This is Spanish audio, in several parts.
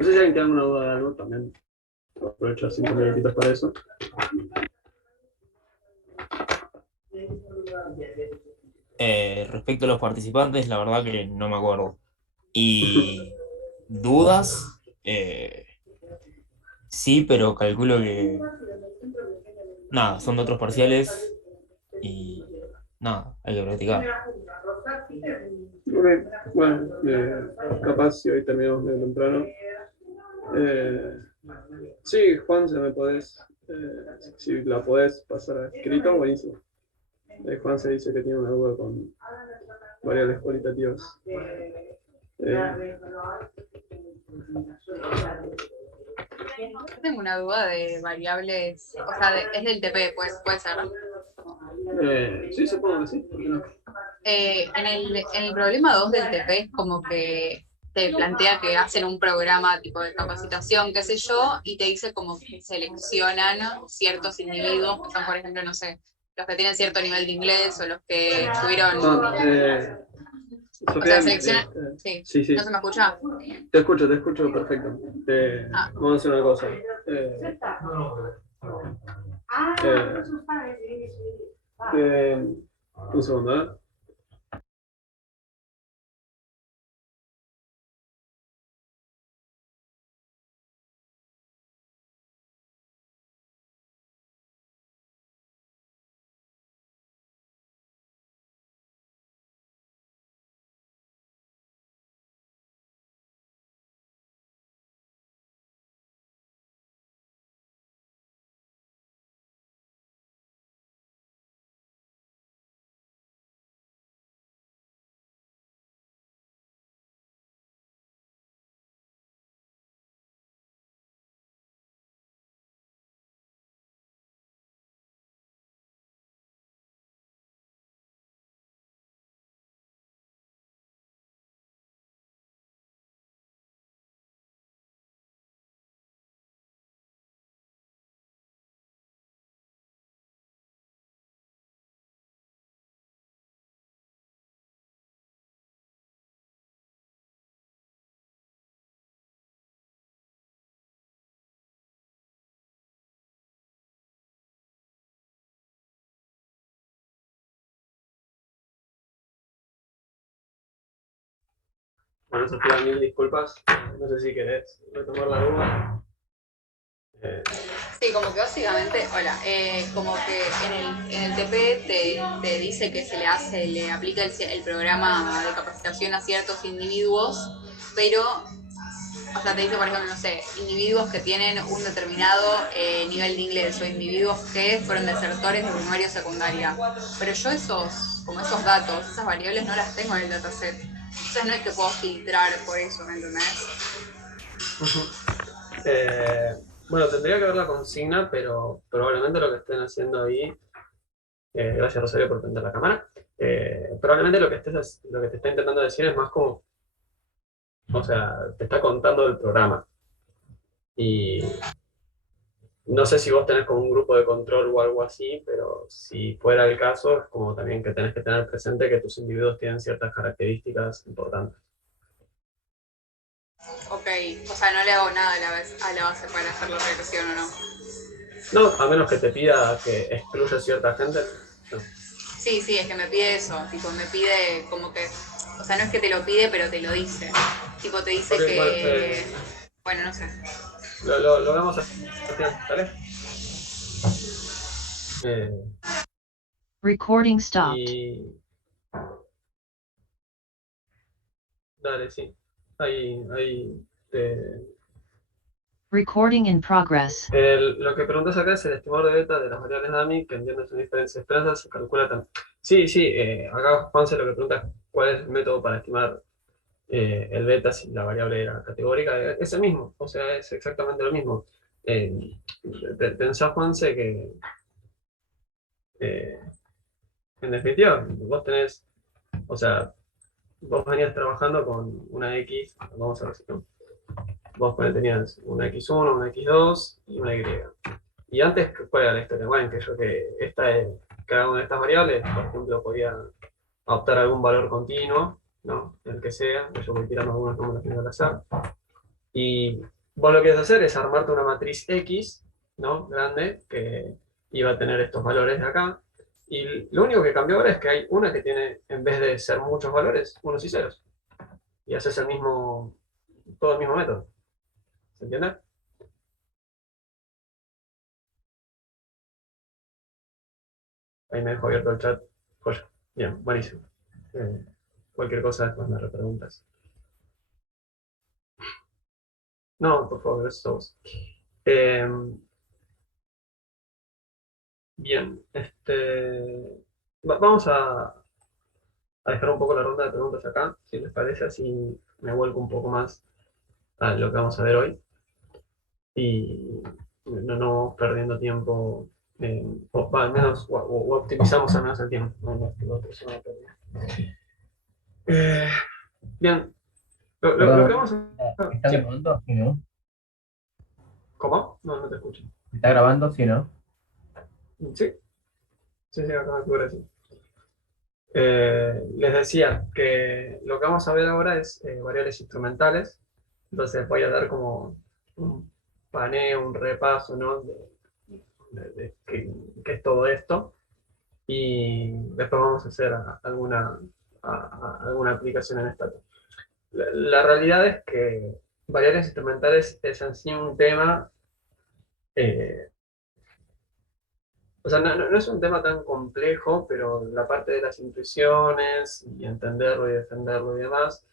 No sé si alguien tiene alguna duda de algo también. Aprovecho 5 minutitos para eso. Respecto a los participantes, la verdad que no me acuerdo. Y dudas, sí, pero calculo que nada, son de otros parciales y nada, hay que practicar. Ok, bueno, capaz si hoy terminamos medio temprano. Eh, sí, Juan, si me podés, si la podés pasar a escrito, buenísimo. Juan se dice que tiene una duda con variables cualitativas. Eh, Yo tengo una duda de variables, o sea, es del TP, pues, puede ser. sí, supongo que sí. ¿Por qué no? En el problema 2 del TP es como que te plantea que hacen un programa tipo de capacitación, qué sé yo, y te dice como que seleccionan ciertos individuos, que son, por ejemplo, no sé, los que tienen cierto nivel de inglés o los que tuvieron, No, o sea, Sofía, seleccionan, sí, sí, ¿no sí, se me escucha? te escucho perfecto. Ah, Vamos a hacer una cosa. Eh, un segundo, ¿eh? Bueno, Sofía, mil disculpas. No sé si querés retomar la duda. Eh, sí, como que básicamente, hola, como que en el TP te dice que le aplica el programa de capacitación a ciertos individuos, pero, o sea, te dice, por ejemplo, no sé, individuos que tienen un determinado nivel de inglés o individuos que fueron desertores de primaria o secundaria. Pero yo como esos datos, esas variables no las tengo en el dataset. Entonces no es que puedo filtrar por eso, ¿me entendés? bueno, tendría que ver la consigna, pero probablemente lo que estén haciendo ahí, gracias Rosario por prender la cámara, probablemente lo que te está intentando decir es más como, o sea, te está contando el programa. Y no sé si vos tenés como un grupo de control o algo así, pero si fuera el caso, es como también que tenés que tener presente que tus individuos tienen ciertas características importantes. Ok, o sea, no le hago nada a la base para hacer la regresión o no. No, a menos que te pida que excluya cierta gente. No. Sí, sí, es que me pide eso, tipo, me pide como que, o sea, no es que te lo pide, pero te lo dice. Tipo, te Ok, dice bueno, que, bueno, no sé. lo vemos al final, ¿vale? Eh, Recording stopped. y dale, sí. Ahí Recording in progress. lo que preguntas acá es el estimador de beta de las variables DAMI, que entiende sus diferencias esperanzas, se calcula también. Sí, sí, acá Juanse lo que pregunta es cuál es el método para estimar el beta si la variable era categórica. Es el mismo, o sea, es exactamente lo mismo. Eh, Pensá, Juanse, que eh, en definitiva vos tenés, o sea, vos venías trabajando con una X, vamos a ver si no. Vos tenías una X1, una X2 y una Y. Y antes, ¿cuál era la historia? Bueno, cada una de estas variables, por ejemplo, podía adoptar algún valor continuo, ¿no? El que sea, yo voy tirando algunos números al azar. Y vos lo que quieres hacer es armarte una matriz X, ¿no? Grande, que iba a tener estos valores de acá. Y lo único que cambió ahora es que hay una que tiene, en vez de ser muchos valores, unos y ceros. Y haces todo el mismo método. ¿Se entiende? Ahí me dejo abierto el chat. Joya. Bien, buenísimo. Eh, Cualquier cosa después me repreguntas. No, por favor, eso es. Eh, Bien, vamos a dejar un poco la ronda de preguntas acá, si les parece, así me vuelco un poco más a lo que vamos a ver hoy y no vamos perdiendo tiempo, al menos, o optimizamos al menos el tiempo. Que lo otro se va a perder. Eh, Bien, lo que Perdón, vamos a... ¿está Sí, grabando? ¿Sí, no? ¿cómo? No te escucho. ¿Está grabando? ¿Sí, no? Sí, sí, acá me cubre, sí. Les decía que lo que vamos a ver ahora es variables instrumentales. Entonces voy a dar como un paneo, un repaso, ¿no? De qué es todo esto. Y después vamos a hacer alguna aplicación en esta. La realidad es que variables instrumentales es en sí un tema, eh, o sea, no es un tema tan complejo, pero la parte de las intuiciones y entenderlo y defenderlo y demás,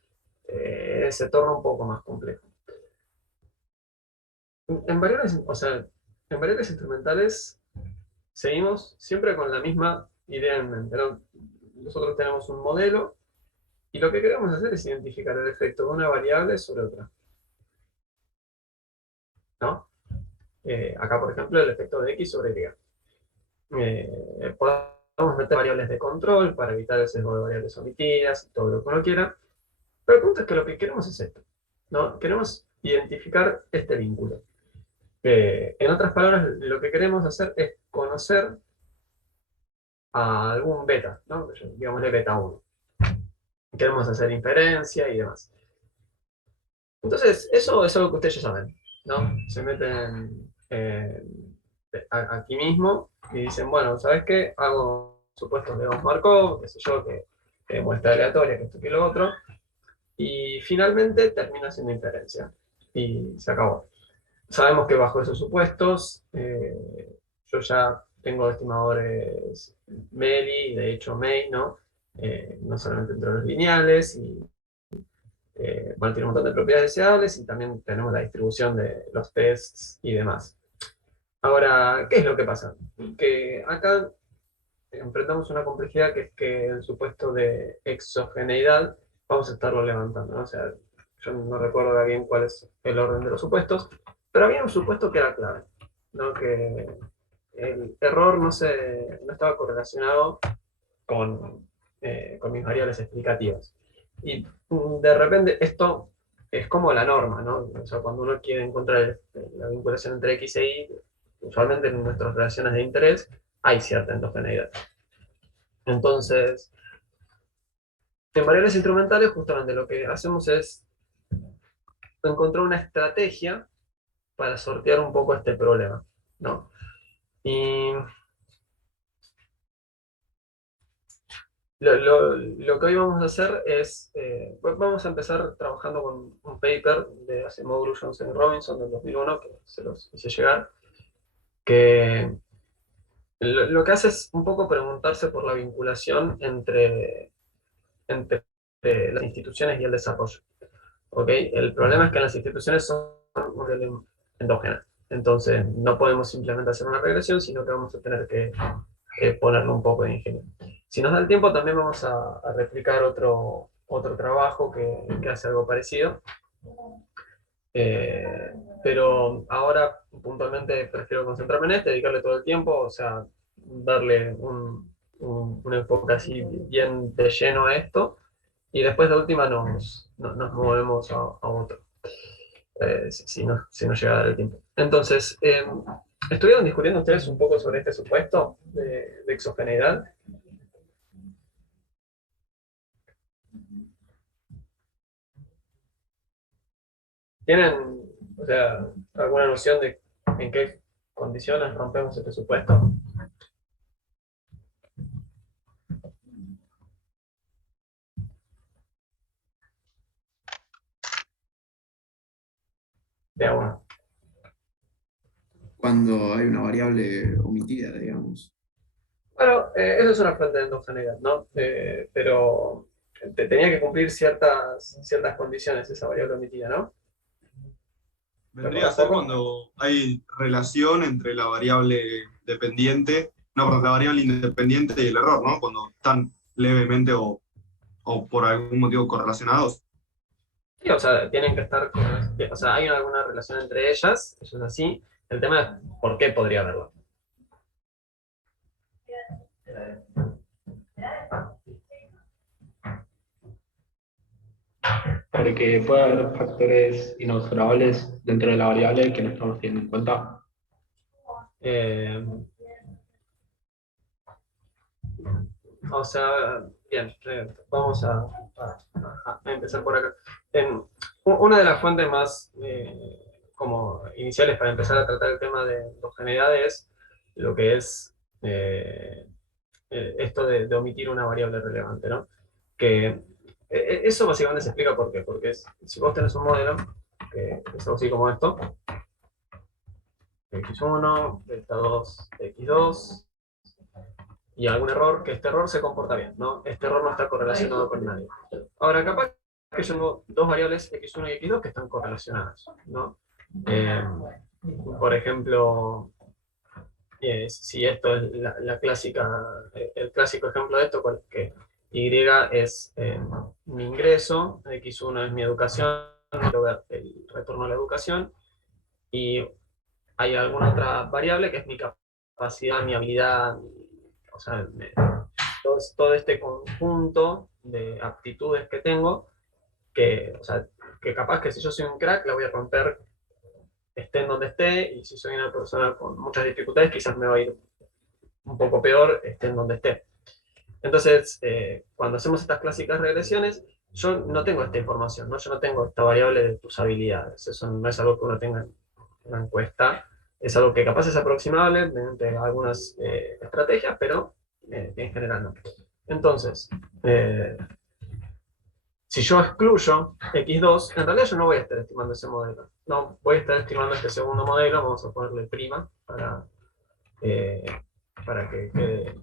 se torna un poco más complejo. En variables, o sea, en variables instrumentales seguimos siempre con la misma idea en mente, ¿no? Nosotros tenemos un modelo y lo que queremos hacer es identificar el efecto de una variable sobre otra, ¿no? Acá, por ejemplo, el efecto de X sobre Y. Podemos meter variables de control para evitar el sesgo de variables omitidas, todo lo que uno quiera, pero el punto es que lo que queremos es esto, ¿no? Queremos identificar este vínculo. En otras palabras, lo que queremos hacer es conocer a algún beta, ¿no? Digámosle beta 1. Queremos hacer inferencia y demás. Entonces, eso es algo que ustedes ya saben, ¿no? Se meten aquí mismo y dicen, bueno, ¿sabes qué? Hago supuestos de Gauss-Markov, qué sé yo, que muestra aleatoria, que esto, que lo otro, y finalmente termina haciendo inferencia. Y se acabó. Sabemos que bajo esos supuestos, yo ya tengo estimadores MELI, de hecho MEI, ¿no? No solamente entre los lineales, y bueno, tiene un montón de propiedades deseables y también tenemos la distribución de los tests y demás. Ahora, ¿qué es lo que pasa? Que acá enfrentamos una complejidad que es que el supuesto de exogeneidad vamos a estarlo levantando, ¿no? O sea, yo no recuerdo bien cuál es el orden de los supuestos, pero había un supuesto que era clave, ¿no? Que el error no estaba correlacionado con mis variables explicativas. Y de repente esto es como la norma, ¿no? O sea, cuando uno quiere encontrar la vinculación entre X e Y, usualmente en nuestras relaciones de interés hay cierta endogeneidad. Entonces, en variables instrumentales justamente lo que hacemos es encontrar una estrategia para sortear un poco este problema, ¿no? Y lo que hoy vamos a hacer es, vamos a empezar trabajando con un paper de Asimov, Johnson y Robinson del 2001, que se los hice llegar, que lo que hace es un poco preguntarse por la vinculación entre las instituciones y el desarrollo. ¿Ok? El problema es que las instituciones son endógenas, entonces no podemos simplemente hacer una regresión, sino que vamos a tener que ponerle un poco de ingenio. Si nos da el tiempo, también vamos a replicar otro trabajo que hace algo parecido. Eh, pero ahora puntualmente prefiero concentrarme en este, dedicarle todo el tiempo, o sea, darle un enfoque así bien de lleno a esto, y después de última nos movemos a otro, si no llega a dar el tiempo. Entonces, ¿estuvieron discutiendo ustedes un poco sobre este supuesto de exogeneidad? ¿Tienen, o sea, alguna noción de en qué condiciones rompemos el presupuesto? De agua. Cuando hay una variable omitida, digamos. Bueno, eso es una fuente de endogeneidad, ¿no? Pero tenía que cumplir ciertas condiciones esa variable omitida, ¿no? Vendría a ser cuando hay relación entre la variable dependiente, no, perdón, la variable independiente y el error, ¿no? Cuando están levemente o por algún motivo correlacionados. Sí, o sea, tienen que estar, o sea, hay alguna relación entre ellas, eso es así. El tema es por qué podría haberlo. Porque puede haber factores inobservables dentro de la variable que no estamos teniendo en cuenta. Eh, o sea, bien, vamos a empezar por acá. Una de las fuentes más como iniciales para empezar a tratar el tema de endogeneidad es lo que es esto de omitir una variable relevante, ¿no? Que eso básicamente se explica por qué. Porque si vos tenés un modelo, que es algo así como esto, x1, delta 2, x2, y algún error, que este error se comporta bien, ¿no? Este error no está correlacionado con nadie. Ahora, capaz que yo tengo dos variables x1 y x2 que están correlacionadas, ¿no? Eh, por ejemplo, si esto es la clásica, el clásico ejemplo de esto, que y es mi ingreso, x1 es mi educación, el retorno a la educación, y hay alguna otra variable que es mi capacidad, mi habilidad, o sea, todo este conjunto de aptitudes que tengo, o sea, que capaz que si yo soy un crack la voy a romper esté en donde esté, y si soy una persona con muchas dificultades quizás me va a ir un poco peor esté en donde esté. Entonces, cuando hacemos estas clásicas regresiones, yo no tengo esta información, ¿no? Yo no tengo esta variable de tus habilidades. Eso no es algo que uno tenga en una encuesta. Es algo que capaz es aproximable mediante algunas estrategias, pero en general no. Entonces, si yo excluyo X2, en realidad yo no voy a estar estimando ese modelo. No, voy a estar estimando este segundo modelo, vamos a ponerle prima eh, para que quede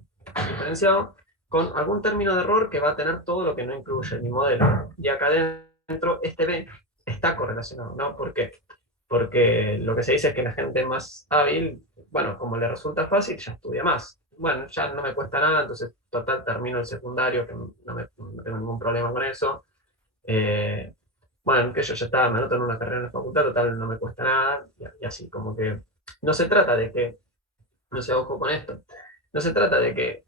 diferenciado, con algún término de error que va a tener todo lo que no incluye mi modelo. Y acá adentro, este B está correlacionado, ¿no? ¿Por qué? Porque lo que se dice es que la gente más hábil, bueno, como le resulta fácil, ya estudia más. Bueno, ya no me cuesta nada, entonces total termino el secundario, que no tengo ningún problema con eso. Eh, bueno, que yo ya estaba, me anoto en una carrera en la facultad, total no me cuesta nada, y así, como que no se trata de que, no se ojo con esto, no se trata de que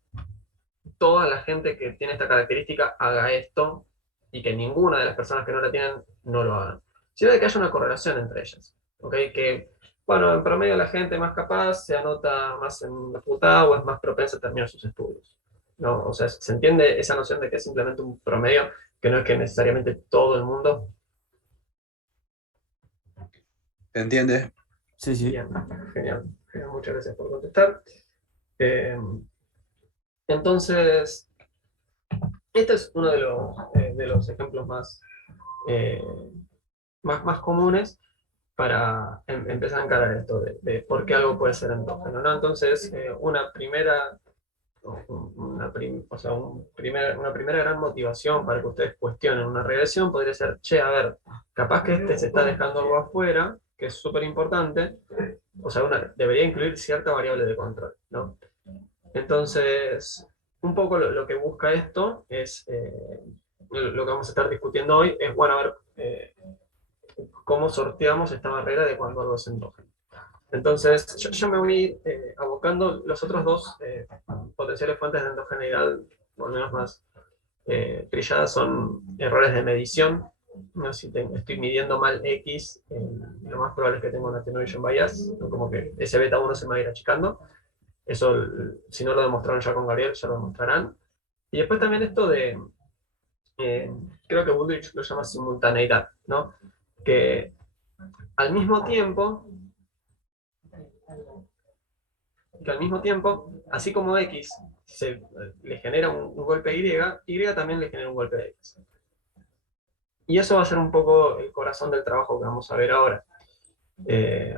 toda la gente que tiene esta característica haga esto y que ninguna de las personas que no la tienen no lo hagan, sino de que haya una correlación entre ellas. ¿Ok? Que, bueno, en promedio la gente más capaz se anota más en la facultad o es más propensa a terminar sus estudios. ¿No? O sea, se entiende esa noción de que es simplemente un promedio, que no es que necesariamente todo el mundo. ¿Se entiende? Sí, sí. Bien, genial, genial, muchas gracias por contestar. Entonces, este es uno de los ejemplos eh, más comunes para empezar a encarar esto de por qué algo puede ser endógeno, ¿no? Entonces, o sea, una primera gran motivación para que ustedes cuestionen una regresión podría ser, che, a ver, capaz que este se está dejando algo afuera, que es súper importante, o sea, debería incluir cierta variable de control, ¿no? Entonces, un poco lo que busca esto es, lo que vamos a estar discutiendo hoy, es, bueno, a ver, cómo sorteamos esta barrera de cuando algo es endógeno. Entonces, yo me voy a ir abocando los otros dos potenciales fuentes de endogeneidad, por lo menos más trilladas, son errores de medición. No sé si estoy midiendo mal X, lo más probable es que tenga un attenuation bias, ¿no? Como que ese beta 1 se me va a ir achicando. Eso, si no lo demostraron ya con Gabriel, ya lo demostrarán. Y después también esto creo que Woodrich lo llama simultaneidad, ¿no? Que al mismo tiempo, así como X le genera un golpe a Y también le genera un golpe a X. Y eso va a ser un poco el corazón del trabajo que vamos a ver ahora.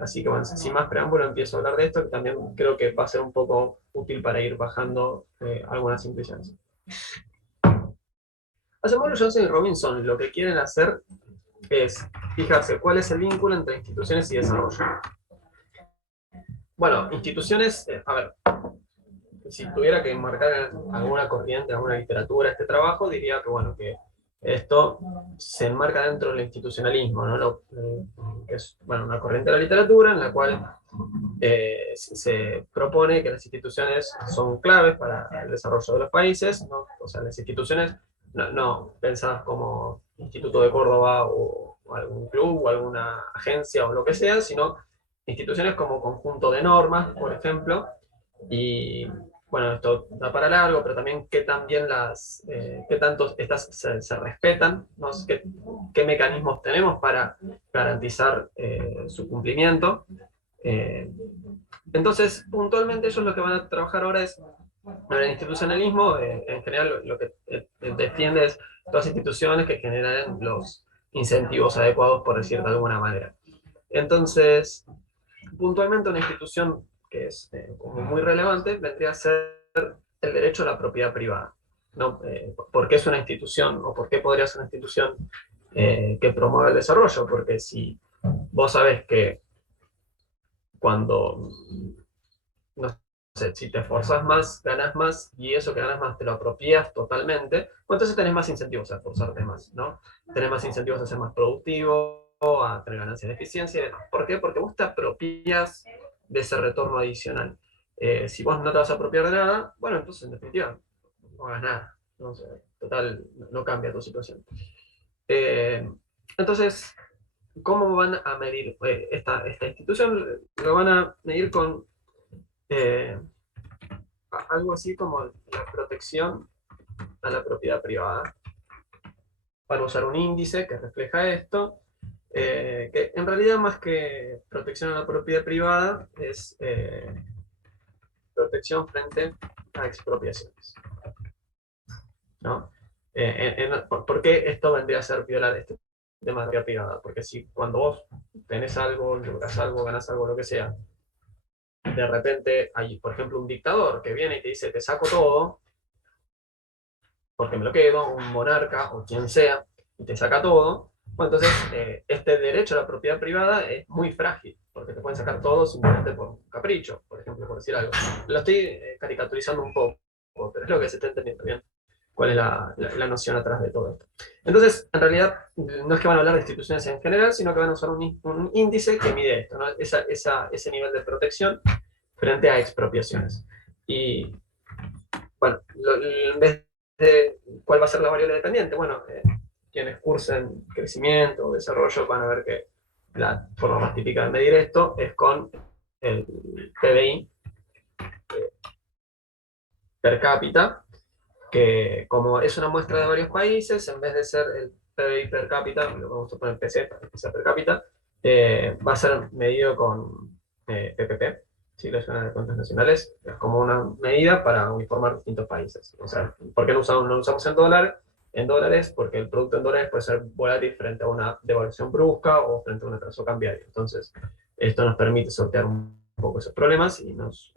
Así que bueno, sin más preámbulo empiezo a hablar de esto, que también creo que va a ser un poco útil para ir bajando algunas intuiciones. Asimov, Johnson y Robinson lo que quieren hacer es fijarse cuál es el vínculo entre instituciones y desarrollo. Bueno, instituciones, a ver, si tuviera que marcar alguna corriente, alguna literatura este trabajo, diría que, bueno, que esto se enmarca dentro del institucionalismo, ¿no? Que es, bueno, una corriente de la literatura en la cual se propone que las instituciones son claves para el desarrollo de los países, ¿no? O sea, las instituciones no pensadas como Instituto de Córdoba o algún club o alguna agencia o lo que sea, sino instituciones como conjunto de normas, por ejemplo, y bueno, esto da para largo, pero también qué tanto estas se respetan, ¿no? Qué mecanismos tenemos para garantizar su cumplimiento. Entonces, puntualmente ellos lo que van a trabajar ahora es el institucionalismo. En general lo que defiende es todas instituciones que generen los incentivos adecuados, por decir de alguna manera. Entonces, puntualmente una institución que es como muy relevante vendría a ser el derecho a la propiedad privada, ¿no? ¿Por qué es una institución o por qué podría ser una institución que promueve el desarrollo? Porque si vos sabés que cuando, no sé, si te esforzás más, ganás más, y eso que ganas más te lo apropias totalmente, pues entonces tenés más incentivos a esforzarte más, ¿no? Tenés más incentivos a ser más productivo, a tener ganancias de eficiencia y demás. ¿Por qué? Porque vos te apropias de ese retorno adicional. Si vos no te vas a apropiar de nada, bueno, entonces en definitiva no hagas nada. ¿No? O sea, total, no cambia tu situación. Entonces, ¿cómo van a medir esta institución? Lo van a medir con algo así como la protección a la propiedad privada. Van a usar un índice que refleja esto, que en realidad más que protección a la propiedad privada es protección frente a expropiaciones, ¿no? ¿Por qué esto vendría a ser violar este tema de propiedad privada? Porque si cuando vos tenés algo, lográs algo, ganás algo, lo que sea, de repente hay, por ejemplo, un dictador que viene y te dice, te saco todo, porque me lo quedo, un monarca o quien sea, y te saca todo, bueno, entonces este derecho a la propiedad privada es muy frágil, porque te pueden sacar todo simplemente por un capricho, por ejemplo, por decir algo. Lo estoy caricaturizando un poco, pero es lo que se está entendiendo bien, cuál es la noción atrás de todo esto. Entonces, en realidad, no es que van a hablar de instituciones en general, sino que van a usar un índice que mide esto, ¿no? Ese nivel de protección frente a expropiaciones. Y, bueno, en vez de cuál va a ser la variable dependiente, bueno, quienes cursen crecimiento o desarrollo van a ver que la forma más típica de medir esto es con el PBI per cápita, que como es una muestra de varios países, en vez de ser el PBI per cápita, lo vamos a poner PC para que sea per cápita, va a ser medido con PPP, siglas de cuentas nacionales, es como una medida para uniformar distintos países. O sea, ¿por qué no usamos en dólares? Porque el producto en dólares puede ser volátil frente a una devaluación brusca o frente a un atraso cambiario. Entonces, esto nos permite sortear un poco esos problemas y nos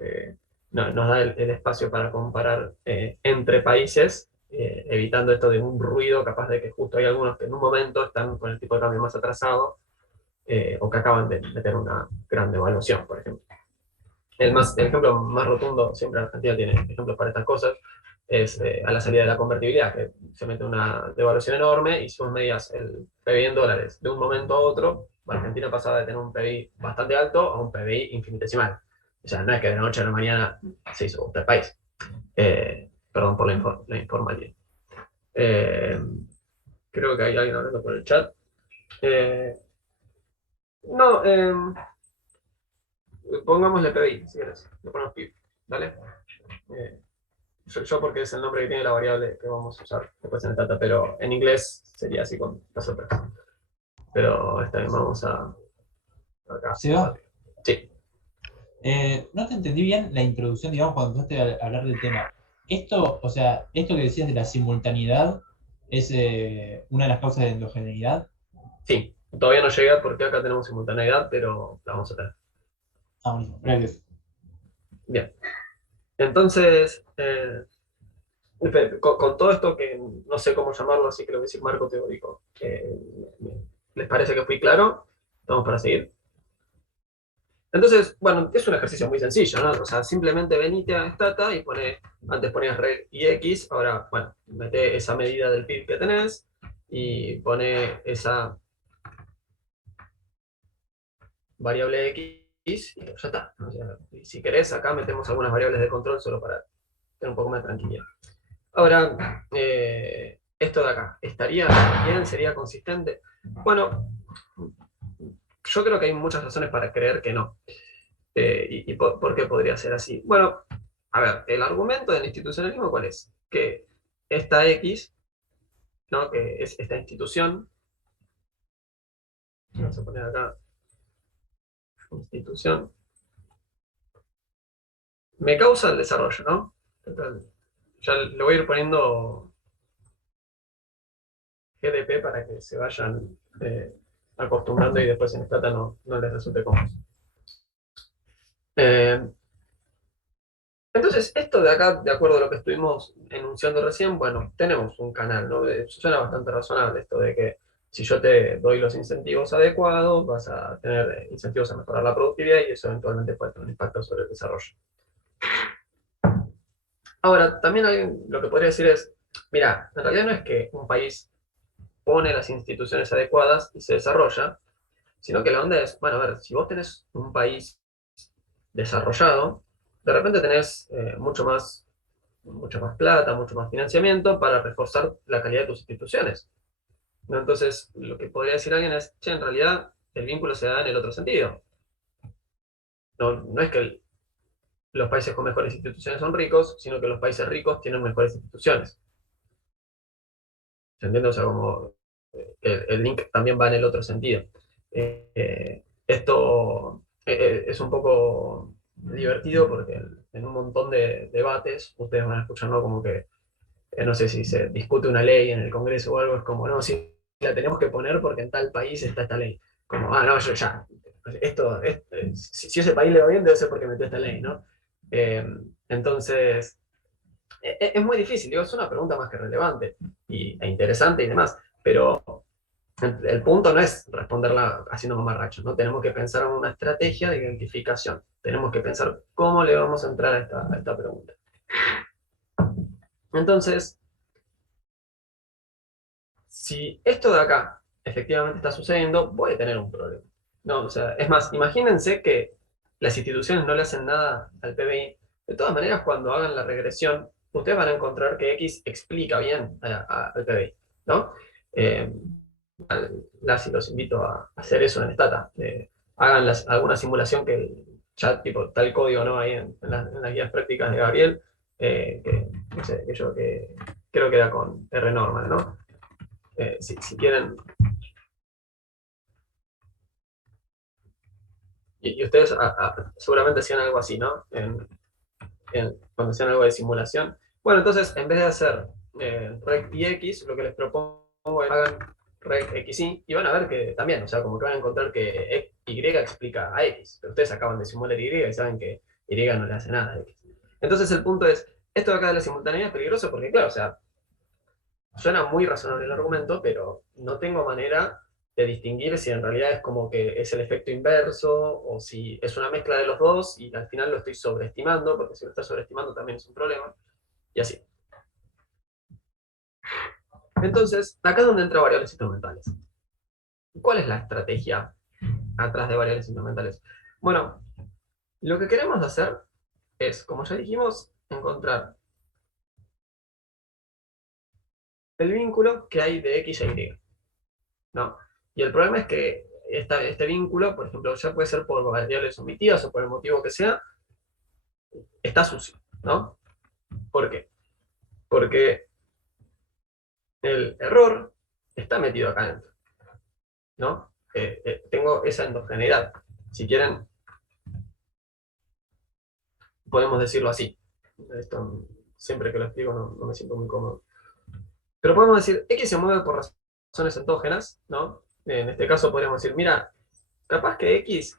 da el espacio para comparar entre países, evitando esto de un ruido capaz de que justo hay algunos que en un momento están con el tipo de cambio más atrasado o que acaban de meter una gran devaluación, por ejemplo. El ejemplo más rotundo, siempre Argentina tiene ejemplos para estas cosas, es a la salida de la convertibilidad, que se mete una devaluación enorme y si vos medías el PBI en dólares de un momento a otro, Argentina pasaba de tener un PBI bastante alto a un PBI infinitesimal. O sea, no es que de la noche a la mañana se hizo otro país. Perdón por la informalidad. Creo que hay alguien hablando por el chat. No, pongámosle PBI, si quieres. Le ponemos PIB, ¿vale? Yo porque es el nombre que tiene la variable que vamos a usar después en el data, pero en inglés sería así con las otras. Pero esta vez vamos a acá. ¿Seba? Sí. No te entendí bien la introducción, digamos, cuando empezaste a hablar del tema. Esto, o sea, esto que decías de la simultaneidad es una de las causas de endogeneidad. Sí, todavía no llega porque acá tenemos simultaneidad, pero la vamos a tener. Ah, buenísimo, gracias. Bien. Entonces, con todo esto que no sé cómo llamarlo, así que lo voy a decir marco teórico, ¿les parece que fui claro? Vamos para seguir. Entonces, bueno, es un ejercicio muy sencillo, ¿no? O sea, simplemente venite a Stata y antes ponías reg y x, ahora, bueno, mete esa medida del PIB que tenés y pone esa variable x y ya está. O sea, si querés, acá metemos algunas variables de control solo para tener un poco más de tranquilidad. Ahora, esto de acá, ¿estaría bien? ¿Sería consistente? Bueno, yo creo que hay muchas razones para creer que no. ¿Y por qué podría ser así? Bueno, a ver, el argumento del institucionalismo, ¿cuál es? Que esta X, ¿no? Que es esta institución, vamos a poner acá, institución, me causa el desarrollo, ¿no? Entonces, ya le voy a ir poniendo GDP para que se vayan acostumbrando y después en Stata no les resulte cómodo. Entonces, esto de acá, de acuerdo a lo que estuvimos enunciando recién, bueno, tenemos un canal, ¿no? Suena bastante razonable esto de que si yo te doy los incentivos adecuados, vas a tener incentivos a mejorar la productividad y eso eventualmente puede tener un impacto sobre el desarrollo. Ahora, también lo que podría decir es, mira, en realidad no es que un país pone las instituciones adecuadas y se desarrolla, sino que la onda es, bueno, a ver, si vos tenés un país desarrollado, de repente tenés mucha más plata, mucho más financiamiento para reforzar la calidad de tus instituciones, ¿no? Entonces, lo que podría decir alguien es, che, en realidad el vínculo se da en el otro sentido. No es que los países con mejores instituciones son ricos, sino que los países ricos tienen mejores instituciones. ¿Se entiende? O sea, como el link también va en el otro sentido. Esto es un poco divertido porque en un montón de debates ustedes van a escuchar, ¿no? Como que no sé si se discute una ley en el Congreso o algo, es como, no, sí, la tenemos que poner porque en tal país está esta ley. Como, no, yo ya, si ese país le va bien, debe ser porque metió esta ley, ¿no? Eh, entonces, es muy difícil, digo, es una pregunta más que relevante e interesante y demás, pero el punto no es responderla haciendo mamarrachos, ¿no? Tenemos que pensar en una estrategia de identificación, tenemos que pensar cómo le vamos a entrar a esta pregunta. Entonces, si esto de acá efectivamente está sucediendo, voy a tener un problema. No, o sea, es más, imagínense que las instituciones no le hacen nada al PBI. De todas maneras, cuando hagan la regresión, ustedes van a encontrar que X explica bien al PBI, ¿no? Eh, los invito a hacer eso en Stata. Hagan alguna simulación que ya, tipo, tal código, ¿no? Ahí en las guías prácticas de Gabriel, no sé, que creo que era con R normal, ¿no? Si quieren. Y ustedes seguramente hacían algo así, ¿no? Cuando hacían algo de simulación. Bueno, entonces, en vez de hacer rec y x, lo que les propongo es hagan rec xy y van a ver que también, o sea, como que van a encontrar que y explica a x, pero ustedes acaban de simular y y saben que y no le hace nada a x. Entonces, el punto es, esto de acá de la simultaneidad es peligroso porque, claro, o sea, suena muy razonable el argumento, pero no tengo manera de distinguir si en realidad es como que es el efecto inverso o si es una mezcla de los dos y al final lo estoy sobreestimando, porque si lo estás sobreestimando también es un problema, y así. Entonces, acá es donde entra variables instrumentales. ¿Cuál es la estrategia atrás de variables instrumentales? Bueno, lo que queremos hacer es, como ya dijimos, encontrar el vínculo que hay de X a Y, ¿no? Y el problema es que este vínculo, por ejemplo, ya puede ser por variables omitidas o por el motivo que sea, está sucio, ¿no? ¿Por qué? Porque el error está metido acá adentro, ¿no? Tengo esa endogeneidad. si quieren, podemos decirlo así. Esto, siempre que lo explico no me siento muy cómodo. Pero podemos decir, X se mueve por razones endógenas, ¿no? En este caso podríamos decir, mira, capaz que X,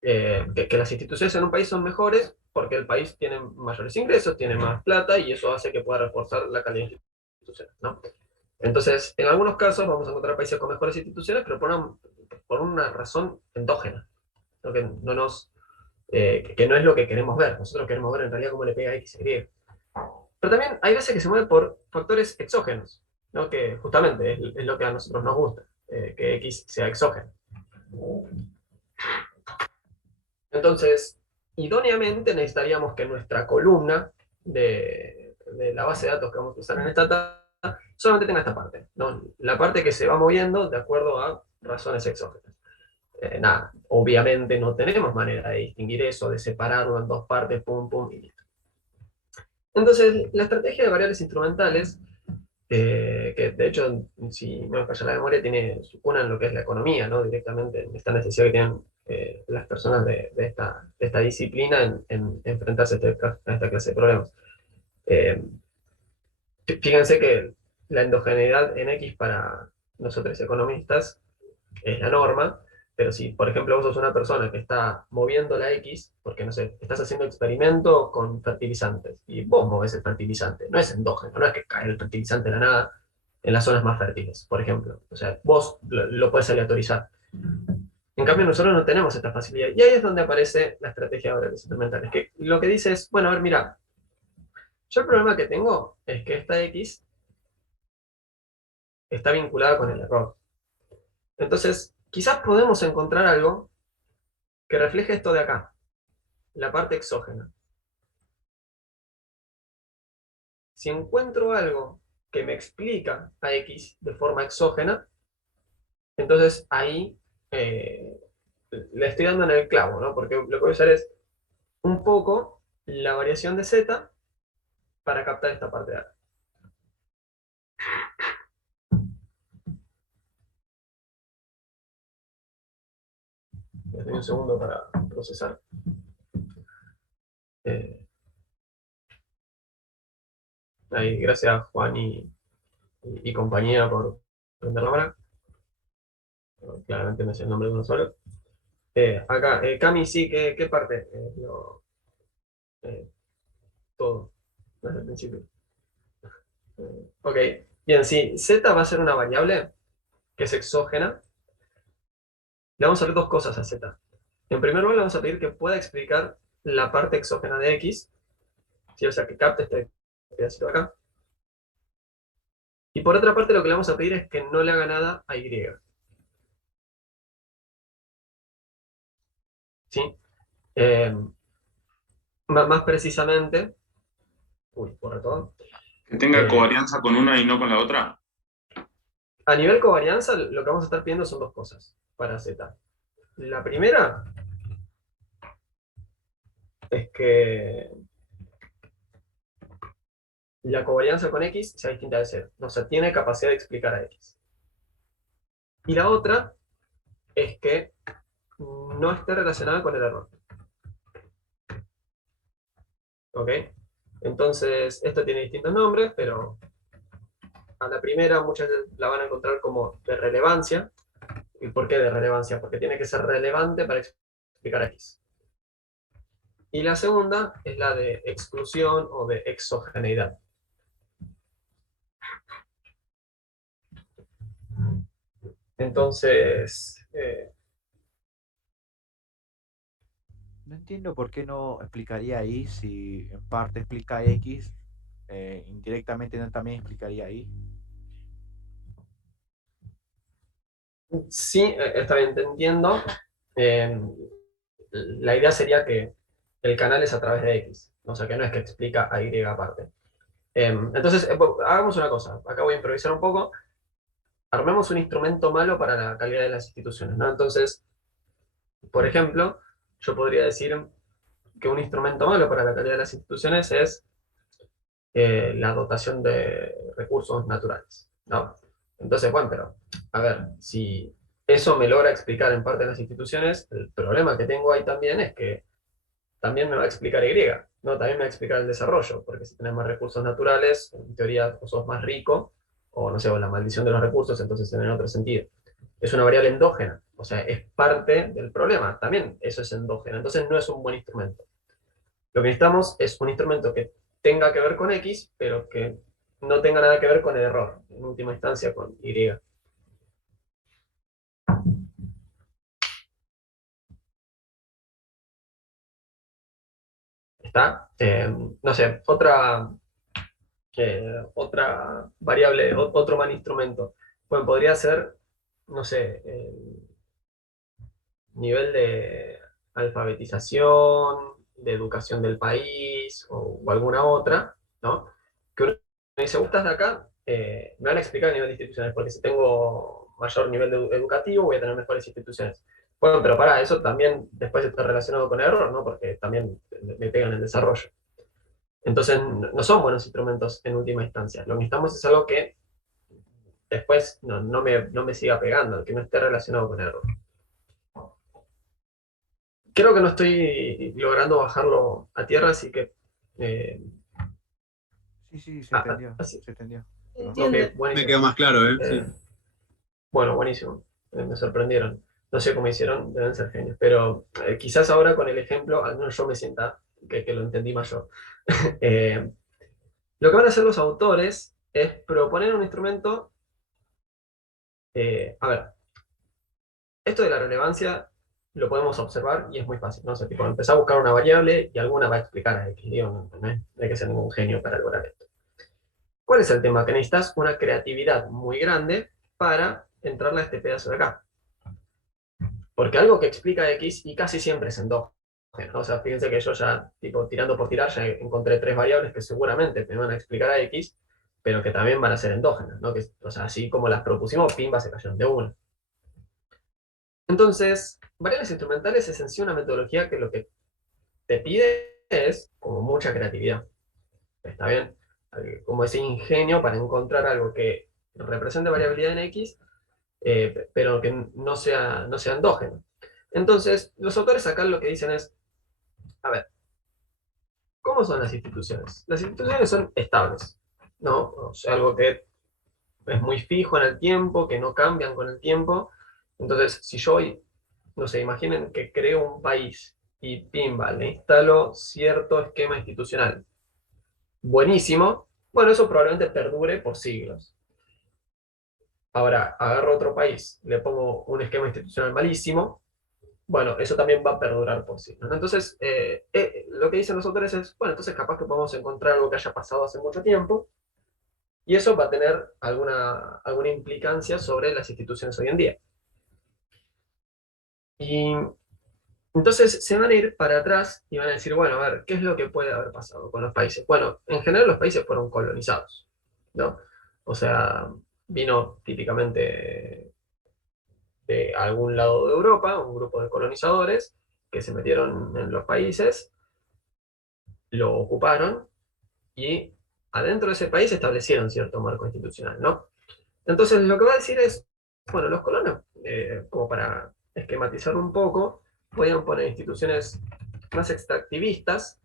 que las instituciones en un país son mejores porque el país tiene mayores ingresos, tiene más plata y eso hace que pueda reforzar la calidad institucional, ¿no? Entonces, en algunos casos vamos a encontrar países con mejores instituciones, pero por una razón endógena, ¿no? Que no es lo que queremos ver. Nosotros queremos ver en realidad cómo le pega a X y Y. Pero también hay veces que se mueve por factores exógenos, ¿no? Que justamente es lo que a nosotros nos gusta, que X sea exógeno. Entonces, idóneamente necesitaríamos que nuestra columna de la base de datos que vamos a usar en esta tabla solamente tenga esta parte, ¿no? La parte que se va moviendo de acuerdo a razones exógenas. Nada, obviamente no tenemos manera de distinguir eso, de separarlo en dos partes, pum, pum, y listo. Entonces, la estrategia de variables instrumentales, que de hecho, si no me falla la memoria, tiene su cuna en lo que es la economía, ¿no? Directamente en esta necesidad que tienen las personas de esta disciplina en enfrentarse a esta clase de problemas. Fíjense que la endogeneidad en X para nosotros economistas es la norma, pero si, por ejemplo, vos sos una persona que está moviendo la X, porque, no sé, estás haciendo experimentos con fertilizantes, y vos movés el fertilizante, no es endógeno, no es que cae el fertilizante de la nada en las zonas más fértiles, por ejemplo. O sea, vos lo puedes aleatorizar. En cambio, nosotros no tenemos esta facilidad. Y ahí es donde aparece la estrategia de variables instrumentales, que lo que dice es, bueno, a ver, mira, yo el problema que tengo es que esta X está vinculada con el error. Entonces, quizás podemos encontrar algo que refleje esto de acá, la parte exógena. Si encuentro algo que me explica a X de forma exógena, entonces ahí le estoy dando en el clavo, ¿no? Porque lo que voy a usar es un poco la variación de Z para captar esta parte de acá. Les doy un segundo para procesar. Ahí, gracias Juan y compañía por prender la cámara. Claramente no es el nombre de uno solo. Acá, Cami, sí, ¿qué parte? Todo, desde el principio. Ok, bien, si Z va a ser una variable que es exógena, le vamos a hacer dos cosas a Z. En primer lugar, le vamos a pedir que pueda explicar la parte exógena de X, ¿sí? O sea, que capte este pedacito de acá. Y por otra parte, lo que le vamos a pedir es que no le haga nada a Y. ¿Sí? Más precisamente, por todo. Que tenga covarianza con una y no con la otra. A nivel covarianza, lo que vamos a estar pidiendo son dos cosas para Z. La primera es que la covarianza con X sea distinta de Z. O sea, tiene capacidad de explicar a X. Y la otra es que no esté relacionada con el error. ¿Ok? Entonces, esto tiene distintos nombres, pero a la primera muchas veces la van a encontrar como de relevancia. ¿Y por qué de relevancia? Porque tiene que ser relevante para explicar X. Y la segunda es la de exclusión o de exogeneidad. Entonces, No entiendo por qué no explicaría Y si en parte explica X, indirectamente no también explicaría Y. sí, está bien, te entiendo. La idea sería que el canal es a través de X, o sea que no es que explica a Y aparte. Entonces, hagamos una cosa, acá voy a improvisar un poco, armemos un instrumento malo para la calidad de las instituciones, ¿no? Entonces, por ejemplo, yo podría decir que un instrumento malo para la calidad de las instituciones es la dotación de recursos naturales, ¿no? Entonces, bueno, pero, a ver, si eso me logra explicar en parte las instituciones. El problema que tengo ahí también es que también me va a explicar Y, ¿no? También me va a explicar el desarrollo, porque si tenés más recursos naturales, en teoría o sos más rico, o no sé, o la maldición de los recursos, entonces en otro sentido. Es una variable endógena, o sea, es parte del problema, también eso es endógeno, entonces no es un buen instrumento. Lo que necesitamos es un instrumento que tenga que ver con X, pero que no tenga nada que ver con el error, en última instancia con Y. ¿Está? No sé, otra variable, otro mal instrumento. Bueno, podría ser, no sé, nivel de alfabetización, de educación del país o alguna otra, ¿no? Que uno dice, vos estás de acá, me van a explicar el nivel de instituciones, porque si tengo mayor nivel educativo voy a tener mejores instituciones. Bueno, pero para eso también después está relacionado con el error, ¿no? Porque también me pegan el desarrollo. Entonces, no son buenos instrumentos en última instancia. Lo que necesitamos es algo que después no me siga pegando, que no esté relacionado con el error. Creo que no estoy logrando bajarlo a tierra, así que... Sí, se entendió, así. se entendió. Ok, Me buenísimo. quedó más claro, ¿eh? Sí. Bueno, buenísimo. Me sorprendieron. No sé cómo hicieron, deben ser genios. Pero quizás ahora con el ejemplo, al menos yo me sienta que lo entendí más yo. Lo que van a hacer los autores es proponer un instrumento. A ver, esto de la relevancia lo podemos observar y es muy fácil, ¿no? O sea, tipo, empezar a buscar una variable y alguna va a explicar a X. Digo, no hay que ser ningún genio para lograr esto. ¿Cuál es el tema? Que necesitas una creatividad muy grande para entrarle a este pedazo de acá. Porque algo que explica X y casi siempre es endógeno. O sea, fíjense que yo ya, tipo, tirando por tirar, ya encontré 3 variables que seguramente me van a explicar a X, pero que también van a ser endógenas, ¿no? Que, o sea, así como las propusimos, pimba, se cayeron de una. Entonces, variables instrumentales es en sí una metodología que lo que te pide es como mucha creatividad. ¿Está bien? Como ese ingenio para encontrar algo que represente variabilidad en X, pero que no sea endógeno. Entonces, los autores acá lo que dicen es, a ver, ¿cómo son las instituciones? Las instituciones son estables, ¿no? O sea, algo que es muy fijo en el tiempo, que no cambian con el tiempo. Entonces, si yo hoy, no sé, imaginen que creo un país y pimba, le instalo cierto esquema institucional. Buenísimo. Bueno, eso probablemente perdure por siglos. Ahora, agarro otro país, le pongo un esquema institucional malísimo. Bueno, eso también va a perdurar por sí, ¿no? Entonces, lo que dicen los autores es, bueno, entonces capaz que podemos encontrar algo que haya pasado hace mucho tiempo, y eso va a tener alguna implicancia sobre las instituciones hoy en día. Y entonces se van a ir para atrás y van a decir, bueno, a ver, ¿qué es lo que puede haber pasado con los países? Bueno, en general los países fueron colonizados, ¿no? O sea, vino típicamente de algún lado de Europa, un grupo de colonizadores que se metieron en los países, lo ocuparon y adentro de ese país establecieron cierto marco institucional, ¿no? Entonces lo que va a decir es, bueno, los colonos, como para esquematizar un poco, podían poner instituciones más extractivistas,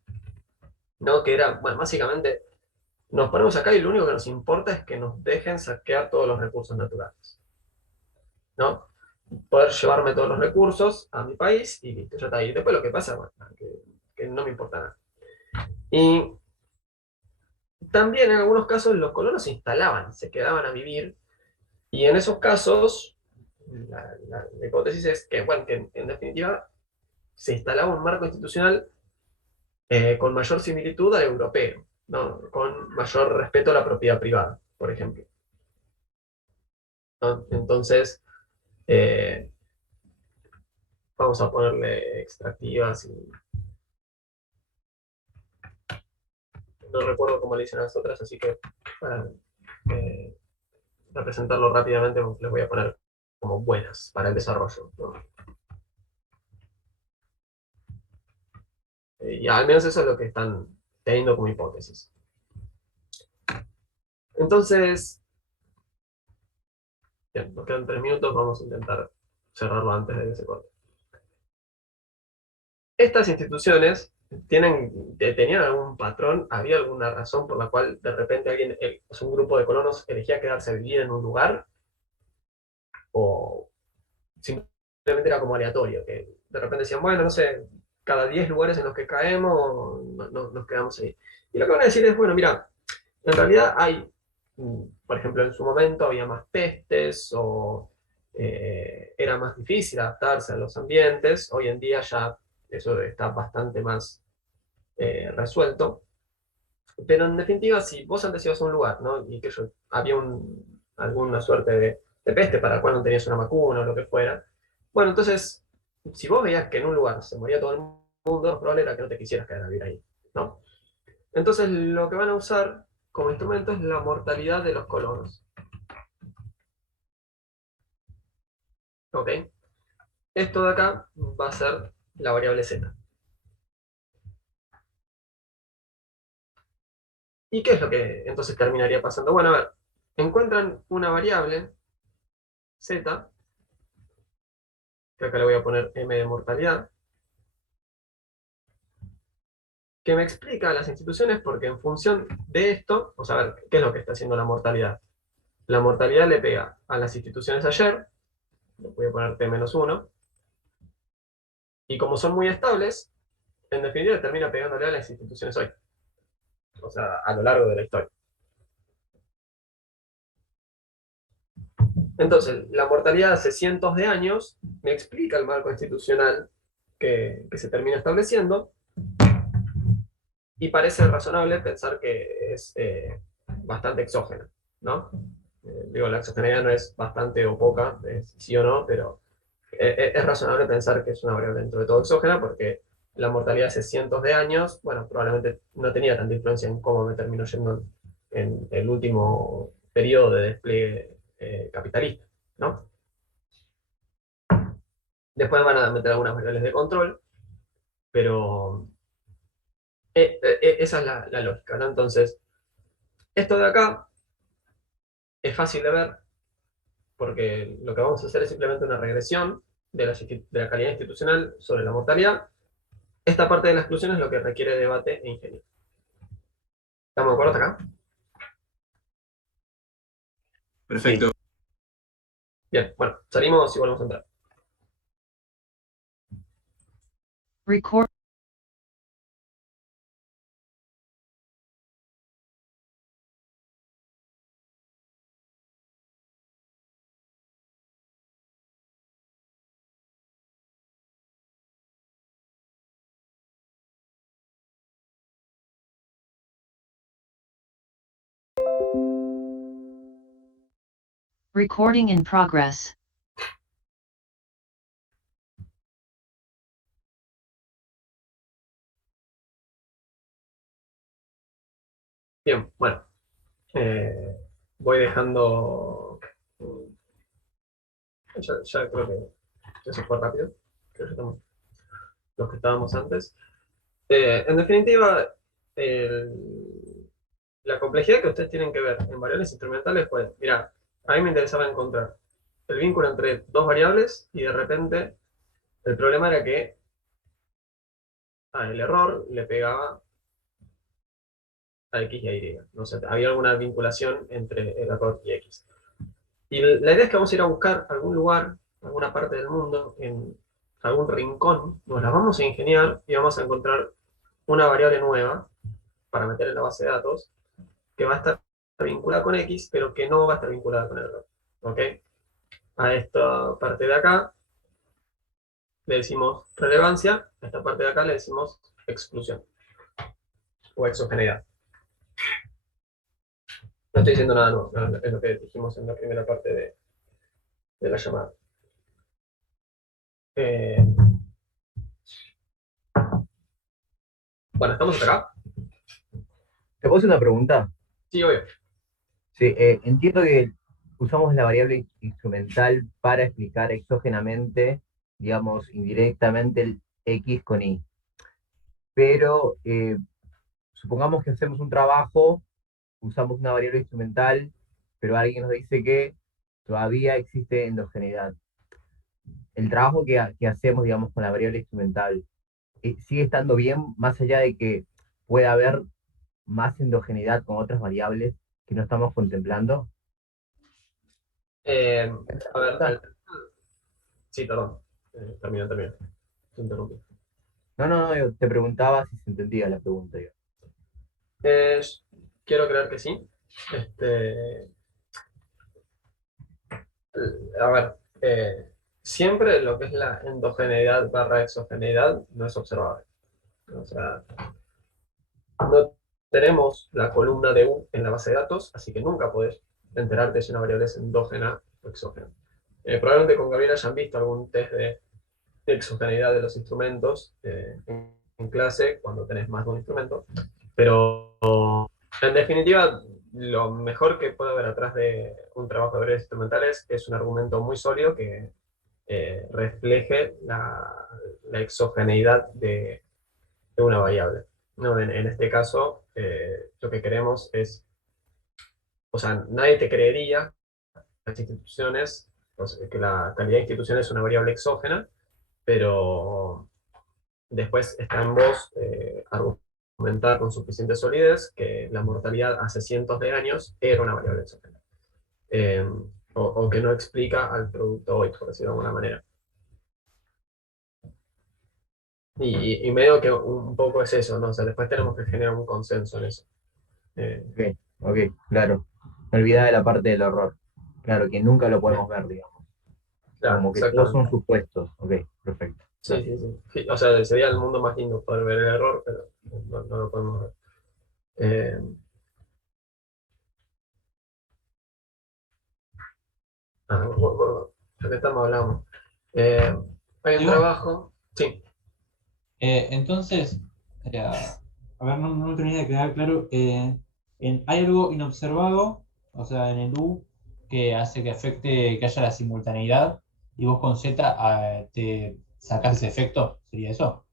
¿no? Que era, bueno, básicamente nos ponemos acá y lo único que nos importa es que nos dejen saquear todos los recursos naturales, ¿no? Poder llevarme todos los recursos a mi país y listo, ya está ahí. Después lo que pasa, bueno, que no me importa nada. Y también en algunos casos los colonos se instalaban, se quedaban a vivir, y en esos casos la hipótesis es que, bueno, que en definitiva se instalaba un marco institucional con mayor similitud al europeo, ¿no? Con mayor respeto a la propiedad privada, por ejemplo, ¿no? Entonces, eh, vamos a ponerle extractivas y no recuerdo cómo le dicen a las otras, así que para eh, representarlo rápidamente les voy a poner como buenas para el desarrollo, ¿no? Y al menos eso es lo que están teniendo como hipótesis. Entonces, bien, nos quedan 3 minutos, vamos a intentar cerrarlo antes de que se corte. Estas instituciones tenían algún patrón, había alguna razón por la cual de repente un grupo de colonos elegía quedarse a vivir en un lugar, o simplemente era como aleatorio, que de repente decían, bueno, no sé, cada 10 lugares en los que caemos, nos quedamos ahí. Y lo que van a decir es, bueno, mira, en realidad por ejemplo, en su momento había más pestes o era más difícil adaptarse a los ambientes. Hoy en día ya eso está bastante más resuelto. Pero en definitiva, si vos antes ibas a un lugar, ¿no? Y que había alguna suerte de peste para la cual no tenías una vacuna o lo que fuera, bueno, entonces, si vos veías que en un lugar se moría todo el mundo, lo probable era que no te quisieras quedar a vivir ahí, ¿no? Entonces, lo que van a usar como instrumento es la mortalidad de los colonos. ¿Ok? Esto de acá va a ser la variable z. ¿Y qué es lo que entonces terminaría pasando? Bueno, a ver, encuentran una variable z, que acá le voy a poner m de mortalidad, que me explica las instituciones porque en función de esto, vamos a ver qué es lo que está haciendo la mortalidad. La mortalidad le pega a las instituciones ayer, le voy a poner t-1, y como son muy estables, en definitiva termina pegándole a las instituciones hoy. O sea, a lo largo de la historia. Entonces, la mortalidad hace cientos de años me explica el marco institucional que se termina estableciendo, y parece razonable pensar que es bastante exógena, ¿no? Digo, la exogeneidad no es bastante o poca, es sí o no, pero es razonable pensar que es una variable dentro de todo exógena, porque la mortalidad hace cientos de años, bueno, probablemente no tenía tanta influencia en cómo me terminó yendo en el último periodo de despliegue capitalista, ¿no? Después van a meter algunas variables de control, pero esa es la lógica, ¿no? Entonces, esto de acá es fácil de ver, porque lo que vamos a hacer es simplemente una regresión de la calidad institucional sobre la mortalidad. Esta parte de la exclusión es lo que requiere debate e ingenio. ¿Estamos de acuerdo hasta acá? Perfecto. Bien, bueno, salimos y volvemos a entrar. Record. Recording in progress. Bien, bueno. Voy dejando... Ya creo que eso fue rápido. Creo que estamos los que estábamos antes. En definitiva, la complejidad que ustedes tienen que ver en variables instrumentales, pues, mira, a mí me interesaba encontrar el vínculo entre dos variables y de repente el problema era que el error le pegaba a X y a Y. No sé, había alguna vinculación entre el error y X. Y la idea es que vamos a ir a buscar algún lugar, alguna parte del mundo, en algún rincón, nos la vamos a ingeniar y vamos a encontrar una variable nueva para meter en la base de datos que va a estar vinculada con X, pero que no va a estar vinculada con el error. ¿Ok? A esta parte de acá le decimos relevancia, a esta parte de acá le decimos exclusión o exogeneidad. No estoy diciendo nada nuevo, no, es lo que dijimos en la primera parte de la llamada. Bueno, ¿estamos hasta acá? ¿Te puedo hacer una pregunta? Sí, obvio. Sí, entiendo que usamos la variable instrumental para explicar exógenamente, digamos, indirectamente el X con Y. Pero supongamos que hacemos un trabajo, usamos una variable instrumental, pero alguien nos dice que todavía existe endogeneidad. el trabajo que hacemos, digamos, con la variable instrumental, sigue estando bien, más allá de que pueda haber más endogeneidad con otras variables que no estamos contemplando. Eh, a ver, sí, perdón. Termino. Te interrumpí. No, yo te preguntaba si se entendía la pregunta. Yo. Eh, quiero creer que sí. Este, a ver, siempre lo que es la endogeneidad barra exogeneidad no es observable. O sea, no tenemos la columna de U en la base de datos, así que nunca podés enterarte si una variable es endógena o exógena. Probablemente con Gabriel hayan visto algún test de exogeneidad de los instrumentos en clase cuando tenés más de un instrumento, pero en definitiva lo mejor que puede haber atrás de un trabajo de variables instrumentales es un argumento muy sólido que refleje la exogeneidad de una variable. ¿No? En este caso, lo que queremos es, o sea, nadie te creería las instituciones, o sea, que la calidad de institución es una variable exógena, pero después está en vos argumentar con suficiente solidez que la mortalidad hace cientos de años era una variable exógena. Eh, o que no explica al producto hoy, por decirlo de alguna manera. Y medio que un poco es eso, ¿no? O sea, después tenemos que generar un consenso en eso. Ok, claro. Me olvidaba de la parte del error. Claro, que nunca lo podemos ver, digamos. Claro, Como que todos son exactamente. supuestos. Ok, perfecto. Sí, sí, sí. Sí, o sea, sería el mundo más lindo poder ver el error, pero no lo podemos ver. Eh, ya que estamos hablando. Hay un Digo, trabajo. Sí. entonces, a ver, no me terminé de quedar claro. Hay algo inobservado, o sea, en el U, que hace que afecte que haya la simultaneidad, y vos con Z te sacás ese efecto, ¿sería eso?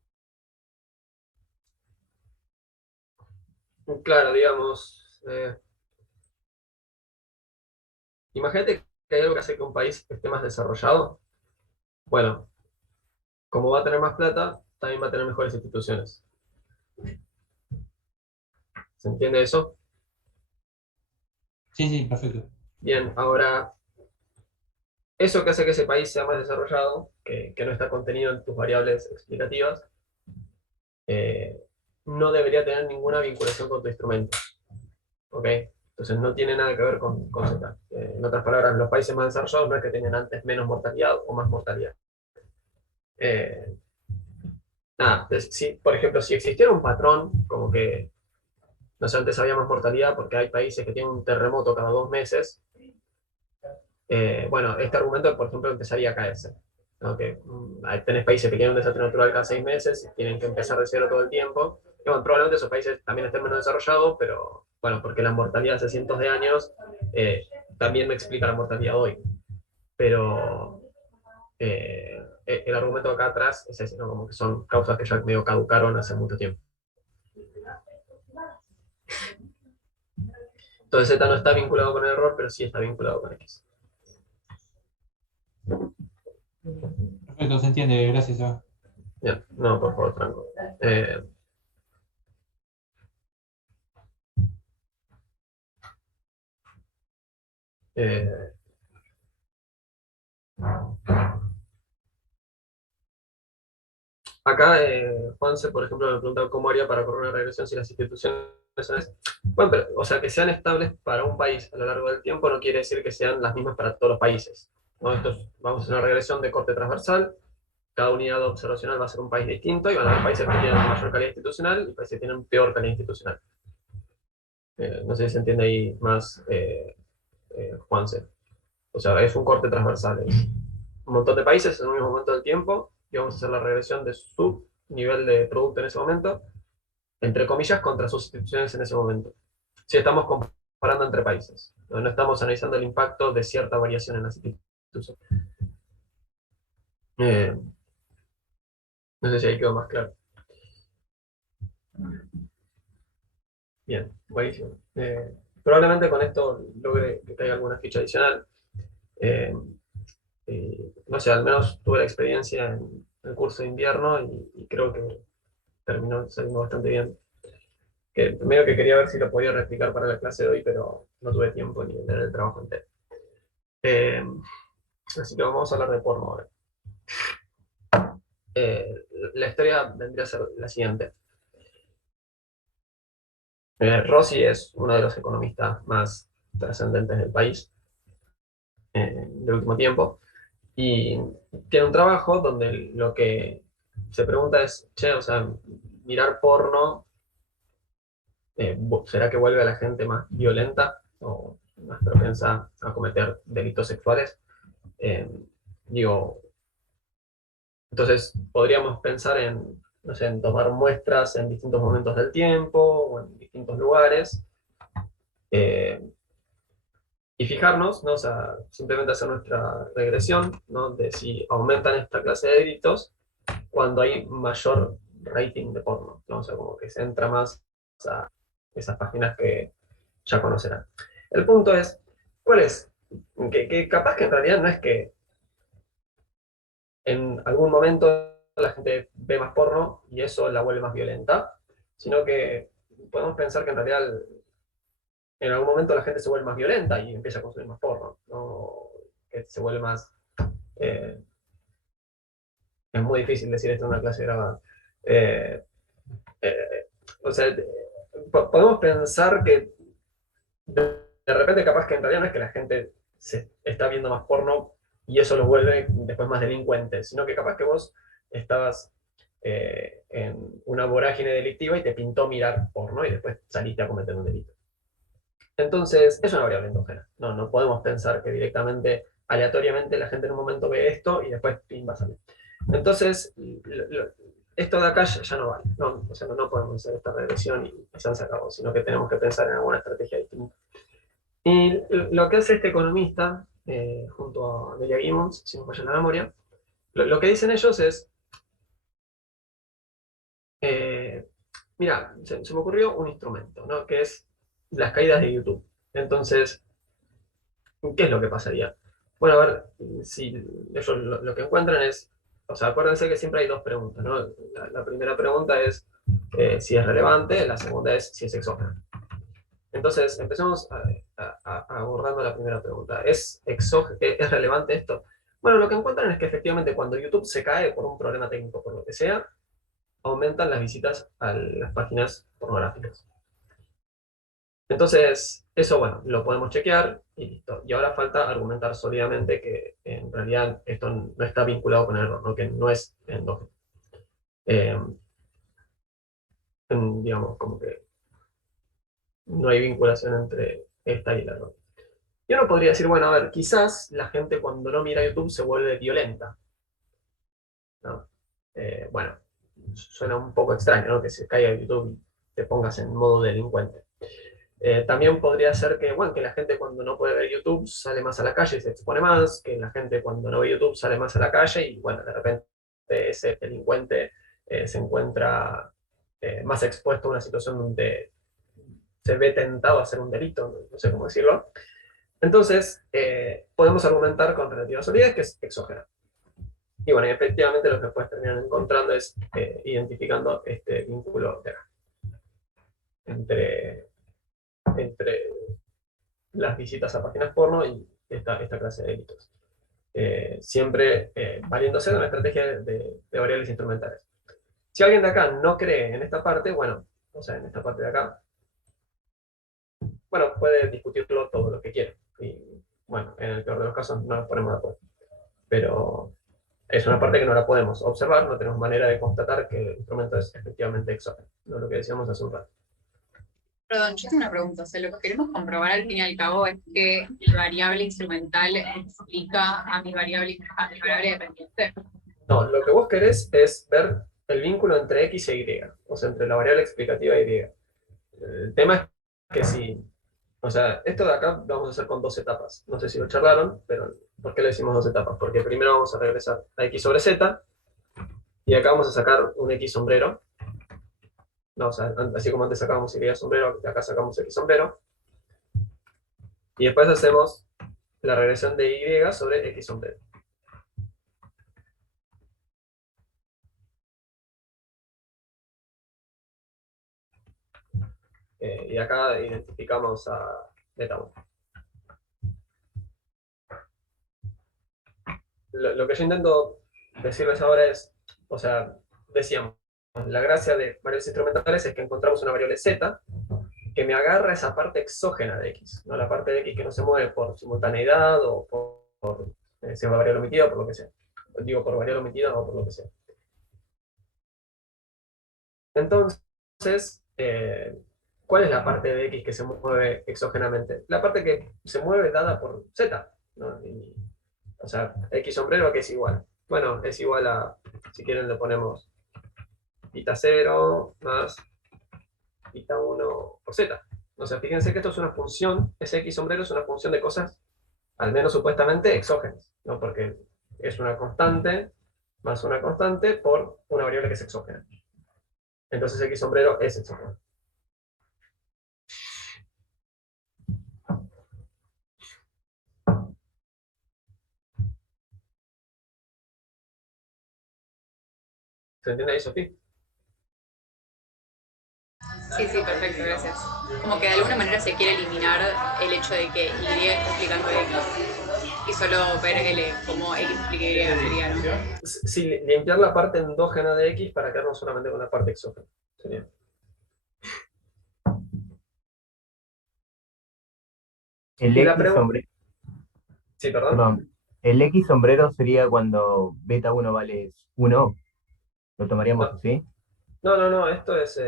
Claro, digamos. Imagínate que hay algo que hace que un país esté más desarrollado. Bueno, como va a tener más plata, también va a tener mejores instituciones. ¿Se entiende eso? Sí, sí, perfecto. Bien, ahora, eso que hace que ese país sea más desarrollado, que no está contenido en tus variables explicativas, eh, no debería tener ninguna vinculación con tu instrumento. ¿Ok? Entonces no tiene nada que ver con Z. En otras palabras, los países más desarrollados no es que tenían antes menos mortalidad o más mortalidad. Eh, nada, si, por ejemplo, si existiera un patrón, como que, no sé, antes había más mortalidad porque hay países que tienen un terremoto cada 2 meses, bueno, este argumento, por ejemplo, empezaría a caerse. ¿No? Que tenés países que tienen un desastre natural cada 6 meses y tienen que empezar de cero todo el tiempo. Y bueno, probablemente esos países también estén menos desarrollados, pero bueno, porque la mortalidad hace cientos de años también me explica la mortalidad hoy. Pero el argumento acá atrás es ese, ¿no? Como que son causas que ya medio caducaron hace mucho tiempo. Entonces Z no está vinculado con el error, pero sí está vinculado con X. Perfecto, se entiende, gracias, Seba. Bien, no, por favor, Franco. Eh, eh, Acá Juanse, por ejemplo, me pregunta cómo haría para correr una regresión si las instituciones son... Bueno, pero, o sea, que sean estables para un país a lo largo del tiempo no quiere decir que sean las mismas para todos los países. ¿No? Vamos a hacer una regresión de corte transversal, cada unidad observacional va a ser un país distinto y van a haber países que tienen mayor calidad institucional y países que tienen peor calidad institucional. No sé si se entiende ahí más, Juanse. O sea, es un corte transversal. Es un montón de países en un mismo momento del tiempo y vamos a hacer la regresión de su nivel de producto en ese momento, entre comillas, contra sus instituciones en ese momento. Si estamos comparando entre países, no estamos analizando el impacto de cierta variación en las instituciones. Eh, no sé si ahí quedó más claro. Bien, buenísimo. Probablemente con esto logre que caiga alguna ficha adicional. Eh, no sé, al menos tuve la experiencia en el curso de invierno y creo que terminó saliendo bastante bien. Que medio que quería ver si lo podía replicar para la clase de hoy, pero no tuve tiempo ni de leer el trabajo entero. Eh, Así que vamos a hablar de porno ahora. Eh, la historia vendría a ser la siguiente. Rossi es uno de los economistas más trascendentes del país del último tiempo y tiene un trabajo donde lo que se pregunta es, che, o sea, mirar porno, ¿será que vuelve a la gente más violenta o más propensa a cometer delitos sexuales? Eh, Digo, entonces podríamos pensar en, no sé, en tomar muestras en distintos momentos del tiempo o en distintos lugares eh, y fijarnos, ¿no? O sea, simplemente hacer nuestra regresión, ¿no? De si aumentan esta clase de delitos cuando hay mayor rating de porno, ¿no? O sea, como que se entra más a esas páginas que ya conocerán. El punto es, ¿cuál es? Que capaz que en realidad no es que en algún momento la gente ve más porno y eso la vuelve más violenta, sino que podemos pensar que en realidad en algún momento la gente se vuelve más violenta y empieza a consumir más porno, ¿no? Que se vuelve más... eh, es muy difícil decir esto en una clase grabada. Eh, eh, o sea, podemos pensar que de repente capaz que en realidad no es que la gente se está viendo más porno y eso los vuelve después más delincuentes, sino que capaz que vos estabas en una vorágine delictiva y te pintó mirar porno y después saliste a cometer un delito. Entonces, es una variable endógena. No podemos pensar que directamente, aleatoriamente, la gente en un momento ve esto y después pim, va a salir. Entonces, esto de acá ya no vale. No, o sea, no podemos hacer esta regresión y se han sacado, sino que tenemos que pensar en alguna estrategia distinta. Y lo que hace este economista, junto a Delia Gibbons, si no me falla la memoria, lo que dicen ellos es, mira, se me ocurrió un instrumento, ¿no? Que es las caídas de YouTube. Entonces, ¿qué es lo que pasaría? Bueno, a ver, si ellos lo que encuentran es, o sea, acuérdense que siempre hay dos preguntas, ¿no? La primera pregunta es si es relevante, la segunda es si es exógeno. Entonces, empecemos abordando la primera pregunta. ¿Es relevante esto? Bueno, lo que encuentran es que efectivamente cuando YouTube se cae por un problema técnico, por lo que sea, aumentan las visitas a las páginas pornográficas. Entonces, eso, bueno, lo podemos chequear y listo. Y ahora falta argumentar sólidamente que en realidad esto no está vinculado con el error, ¿no? Que no es endógeno. Digamos, como que no hay vinculación entre esta y el error. Y uno podría decir, bueno, a ver, quizás la gente cuando no mira YouTube se vuelve violenta, ¿no? Bueno, suena un poco extraño, ¿no? Que se caiga YouTube y te pongas en modo delincuente. También podría ser que, bueno, que la gente cuando no puede ver YouTube sale más a la calle y se expone más, que la gente cuando no ve YouTube sale más a la calle y, bueno, de repente ese delincuente se encuentra más expuesto a una situación donde se ve tentado a hacer un delito, no sé cómo decirlo. Entonces, podemos argumentar con relativa solidez que es exógena. Y bueno, y efectivamente lo que después terminan encontrando es identificando este vínculo entre las visitas a páginas porno y esta clase de delitos. Siempre valiéndose de una estrategia de variables instrumentales. Si alguien de acá no cree en esta parte, bueno, o sea, en esta parte de acá, bueno, puede discutirlo todo lo que quiera. Y bueno, en el peor de los casos no nos ponemos de acuerdo. Pero es una parte que no la podemos observar, no tenemos manera de constatar que el instrumento es efectivamente exógeno, no lo que decíamos hace un rato. Perdón, yo tengo una pregunta. O sea, lo que queremos comprobar al fin y al cabo es que la variable instrumental explica a mi variable dependiente. No, lo que vos querés es ver el vínculo entre X e Y, o sea, entre la variable explicativa y Y. El tema es que si, o sea, esto de acá lo vamos a hacer con dos etapas. No sé si lo charlaron, pero ¿por qué le decimos dos etapas? Porque primero vamos a regresar a X sobre Z, y acá vamos a sacar un X sombrero. No, o sea, así como antes sacábamos Y sombrero, acá sacamos X sombrero. Y después hacemos la regresión de Y sobre X sombrero. Y acá identificamos a beta 1. Lo que yo intento decirles ahora es, o sea, decíamos, la gracia de variables instrumentales es que encontramos una variable z que me agarra esa parte exógena de x, no la parte de x que no se mueve por simultaneidad o por si es una variable omitida o por lo que sea. Digo, por variable omitida o por lo que sea. Entonces, ¿cuál es la parte de x que se mueve exógenamente? La parte que se mueve dada por z, ¿no? O sea, x sombrero, ¿a qué es igual? Bueno, es igual a, si quieren le ponemos beta 0 más beta 1 por z. O sea, fíjense que esto es una función, ese x sombrero es una función de cosas, al menos supuestamente, exógenas, ¿no? Porque es una constante más una constante por una variable que es exógena. Entonces x sombrero es exógeno. ¿Se entiende ahí, Sofía? Sí, sí, perfecto, gracias. Como que de alguna manera se quiere eliminar el hecho de que Y está explicando X y solo ver cómo X explica Y sería, ¿no? Sí, limpiar la parte endógena de x para quedarnos solamente con la parte exógena. Sería. El Y la X pregunta. sombrero, Sí, perdón. perdón, el X sombrero sería cuando beta 1 vale 1. ¿Lo tomaríamos No, así? no, esto es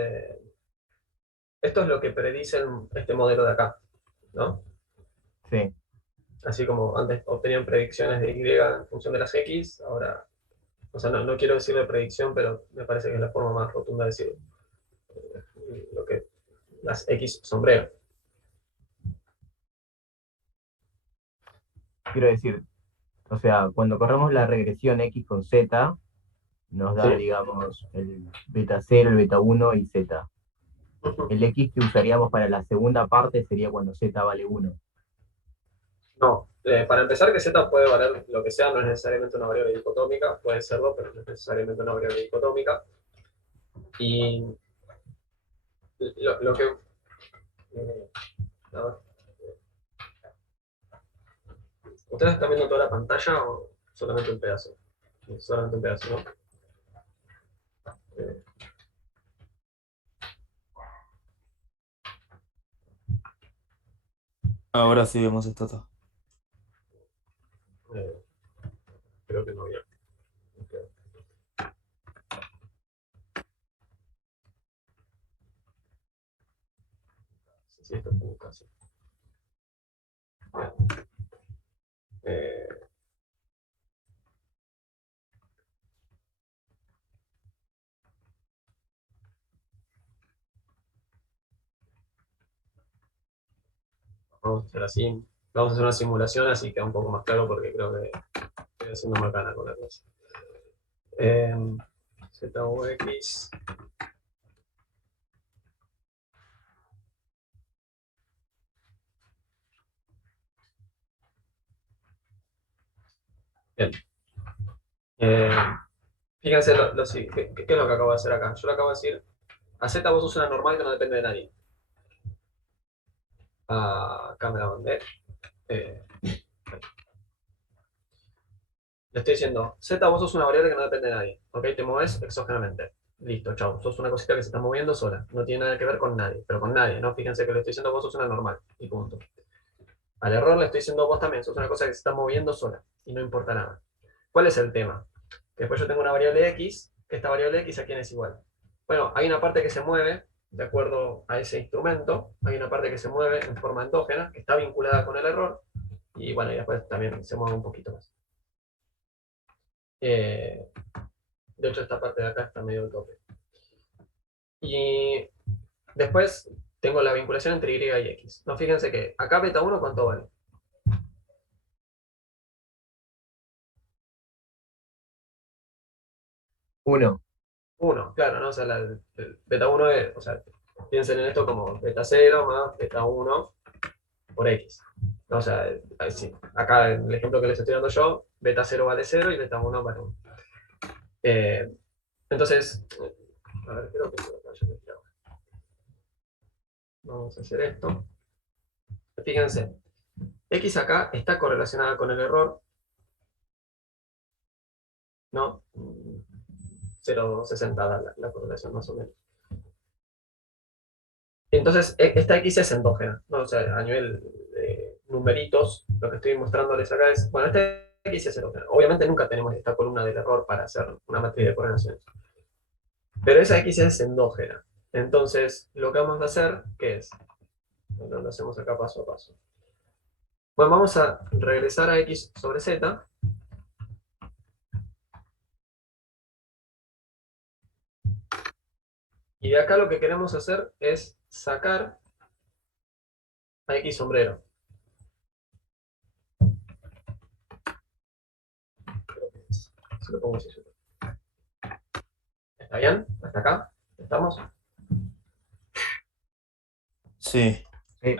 lo que predice este modelo de acá, ¿no? Sí. Así como antes obtenían predicciones de Y en función de las X, ahora, o sea, no quiero decirle predicción, pero me parece que es la forma más rotunda de decirlo. Lo que las X sombrero. Quiero decir, o sea, cuando corremos la regresión X con Z, nos da, Sí. digamos, el beta 0, el beta 1 y Z. El X que usaríamos para la segunda parte sería cuando Z vale 1. No, para empezar que Z puede valer lo que sea, no es necesariamente una variable dicotómica, puede serlo, pero no es necesariamente una variable dicotómica. Y lo que... a ver, ¿ustedes están viendo toda la pantalla o solamente un pedazo? Solamente un pedazo, ¿no? Eh, Ahora sí vemos esto todo. eh, creo que no había. Ok. Sí, esto es un caso. Bien. Eh, vamos a hacer así. Vamos a hacer una simulación, así queda un poco más claro porque creo que estoy haciendo macana con la clase. ZUX. Bien. Fíjense ¿qué es lo que acabo de hacer acá? Yo lo acabo de decir, a Z vos usas una normal que no depende de nadie. Acá me la mandé. Le estoy diciendo, Z vos sos una variable que no depende de nadie. ¿Ok? Te mueves exógenamente. Listo, chao. Sos una cosita que se está moviendo sola. No tiene nada que ver con nadie, pero con nadie, ¿no? Fíjense que le estoy diciendo vos sos una normal. Y punto. Al error le estoy diciendo vos también, sos una cosa que se está moviendo sola. Y no importa nada. ¿Cuál es el tema? Que después yo tengo una variable X, que esta variable X a quién es igual. Bueno, hay una parte que se mueve de acuerdo a ese instrumento, hay una parte que se mueve en forma endógena, que está vinculada con el error, y bueno, y después también se mueve un poquito más. De hecho, esta parte de acá está medio al tope. Y después tengo la vinculación entre Y y X. No, fíjense que acá beta 1, ¿cuánto vale? 1. 1, claro, ¿no? O sea, el beta 1 es, o sea, piensen en esto como beta 0 más beta 1 por X. O sea, sí, acá en el ejemplo que les estoy dando yo, beta 0 vale 0 y beta 1 vale 1. Entonces, a ver, creo que Vamos a hacer esto. Fíjense, X acá está correlacionada con el error, ¿no? 0,60 da la correlación más o menos. Entonces, esta X es endógena, ¿no? O sea, a nivel de numeritos, lo que estoy mostrándoles acá es, bueno, esta X es endógena. Obviamente nunca tenemos esta columna del error para hacer una matriz de correlaciones. Pero esa X es endógena. Entonces, lo que vamos a hacer, ¿qué es? Bueno, lo hacemos acá paso a paso. Bueno, vamos a regresar a X sobre Z. Y de acá lo que queremos hacer es sacar a X sombrero. Si lo pongo así. ¿Está bien? ¿Hasta acá? ¿Estamos? Sí. Bien.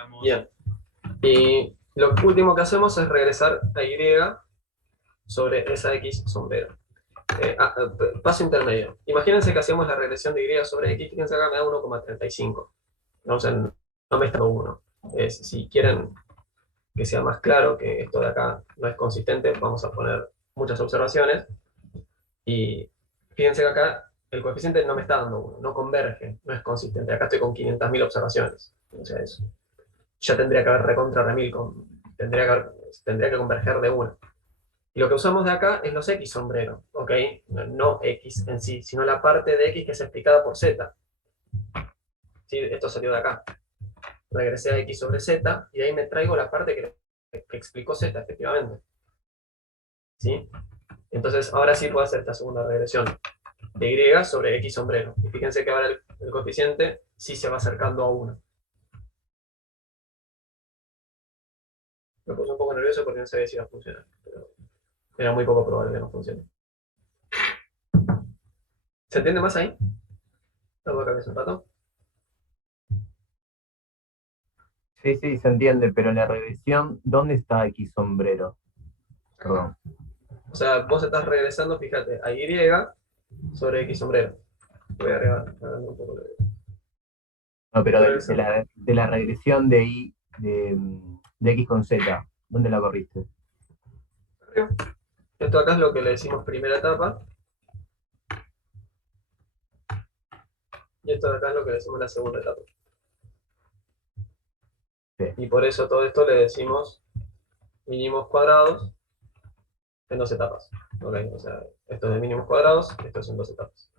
Y lo último que hacemos es regresar a Y sobre esa X sombrero. Paso intermedio. Imagínense que hacemos la regresión de Y sobre X, fíjense acá me da 1,35. No, o sea, no me está 1. Si quieren que sea más claro que esto de acá no es consistente, vamos a poner muchas observaciones. Y fíjense que acá el coeficiente no me está dando 1, no converge, no es consistente. Acá estoy con 500.000 observaciones. O sea, eso ya tendría que haber recontra remil, tendría que converger de 1. Y lo que usamos de acá es los X sombrero, ¿ok? No X en sí, sino la parte de X que es explicada por Z. ¿Sí? Esto salió de acá. Regresé a X sobre Z y de ahí me traigo la parte que explicó Z, efectivamente. ¿Sí? Entonces, ahora sí puedo hacer esta segunda regresión de Y sobre X sombrero. Y fíjense que ahora el coeficiente sí se va acercando a 1. Me puse un poco nervioso porque no sabía si iba a funcionar, pero era muy poco probable que no funcione. ¿Se entiende más ahí? Lo voy a cambiar un rato. Sí, sí, se entiende, pero en la regresión, ¿dónde está X sombrero? Perdón. O sea, vos estás regresando, fíjate, a Y sobre X sombrero. Voy a agregar un poco No, pero de la regresión de Y, de X con Z, ¿dónde la corriste? Esto acá es lo que le decimos primera etapa. Y esto de acá es lo que le decimos la segunda etapa. Sí. Y por eso todo esto le decimos mínimos cuadrados en 2 etapas. ¿Okay? O sea, esto es de mínimos cuadrados, esto es en 2 etapas.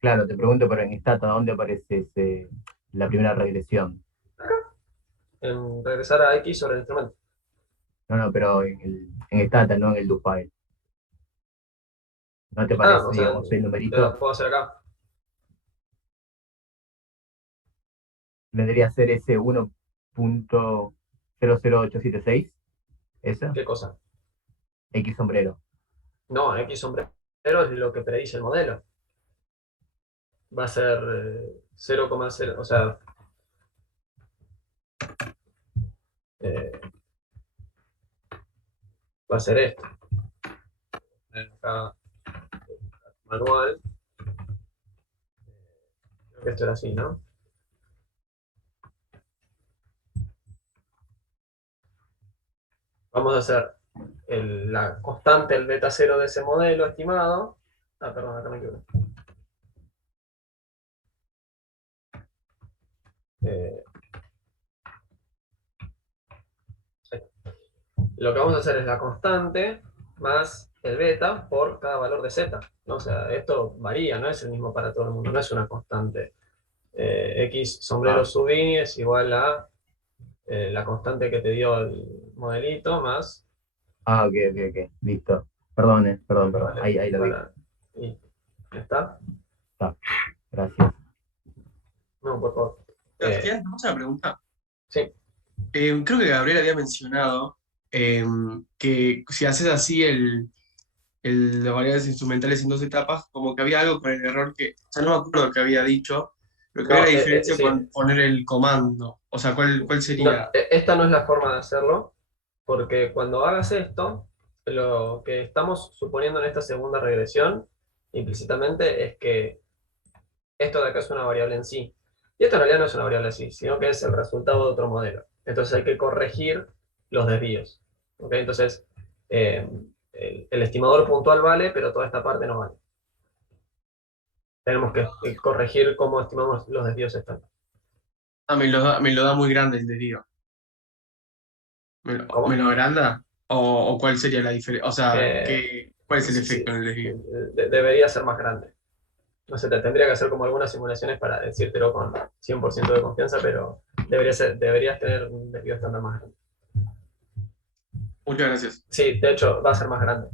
Claro, te pregunto, pero en Stata, ¿dónde aparece la primera regresión? En regresar a X sobre el instrumento. No, pero en Stata, no en el do file. ¿No te parece, O sea, digamos, el lo numerito? puedo hacer acá. Vendría a ser ese 1.00876. ¿Esa? ¿Qué cosa? X sombrero. No, X sombrero es lo que predice el modelo. Va a ser 0,0, o sea, va a ser esto. Acá, manual. Creo que esto era así, ¿no? Vamos a hacer la constante, el beta 0 de ese modelo estimado. Ah, perdón, acá me equivoqué. Lo que vamos a hacer es la constante más el beta por cada valor de z. ¿No? O sea, esto varía, no es el mismo para todo el mundo, no es una constante. X sombrero sub i es igual a la constante que te dio el modelito más. Ah, ok, listo. Perdón. Vale, Ahí lo vi. Y ¿ya está? Está. Gracias. No, por favor. Sebastián, ¿vamos a la pregunta? Sí. Creo que Gabriel había mencionado que si haces así las variables instrumentales en 2 etapas, como que había algo con el error que, o sea, no me acuerdo que había dicho, pero que No, había la diferencia sí. con poner el comando. O sea, ¿cuál sería? No, esta no es la forma de hacerlo, porque cuando hagas esto, lo que estamos suponiendo en esta segunda regresión implícitamente es que esto de acá es una variable en sí. Y esto en realidad no es una variable en sí, sino que es el resultado de otro modelo. Entonces hay que corregir los desvíos. ¿Ok? Entonces, el estimador puntual vale, pero toda esta parte no vale. Tenemos que corregir cómo estimamos los desvíos estándar. Ah, me lo da muy grande el desvío. ¿Me lo agranda? ¿O cuál sería la diferencia? O sea, ¿cuál es el Sí, efecto en el desvío? debería ser más grande. No sé, tendría que hacer como algunas simulaciones para decírtelo con 100% de confianza, pero deberías tener un desvío estándar más grande. Muchas gracias. Sí, de hecho, va a ser más grande.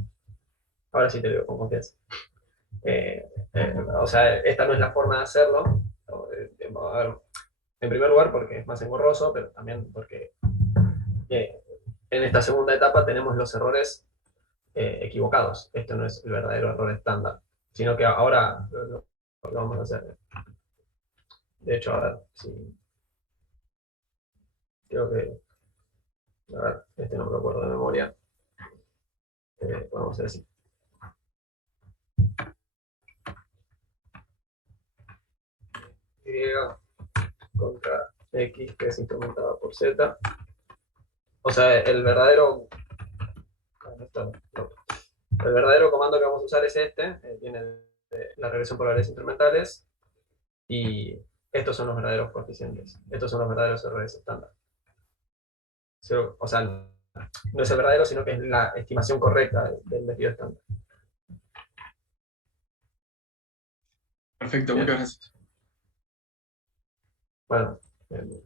Ahora sí te digo con confianza. O sea, esta no es la forma de hacerlo. A ver, en primer lugar, porque es más engorroso, pero también porque en esta segunda etapa tenemos los errores equivocados. Esto no es el verdadero error estándar, sino que ahora lo vamos a hacer. De hecho, a ver, sí. Creo que. A ver, este no me lo acuerdo de memoria. Podemos hacer así. Y contra X, que es incrementada por Z. O sea, el verdadero comando que vamos a usar es este. Viene de la regresión por variables incrementales. Y estos son los verdaderos coeficientes. Estos son los verdaderos errores estándar. O sea, no es el verdadero, sino que es la estimación correcta del desvío estándar. Perfecto, Bien. muchas gracias. Bueno,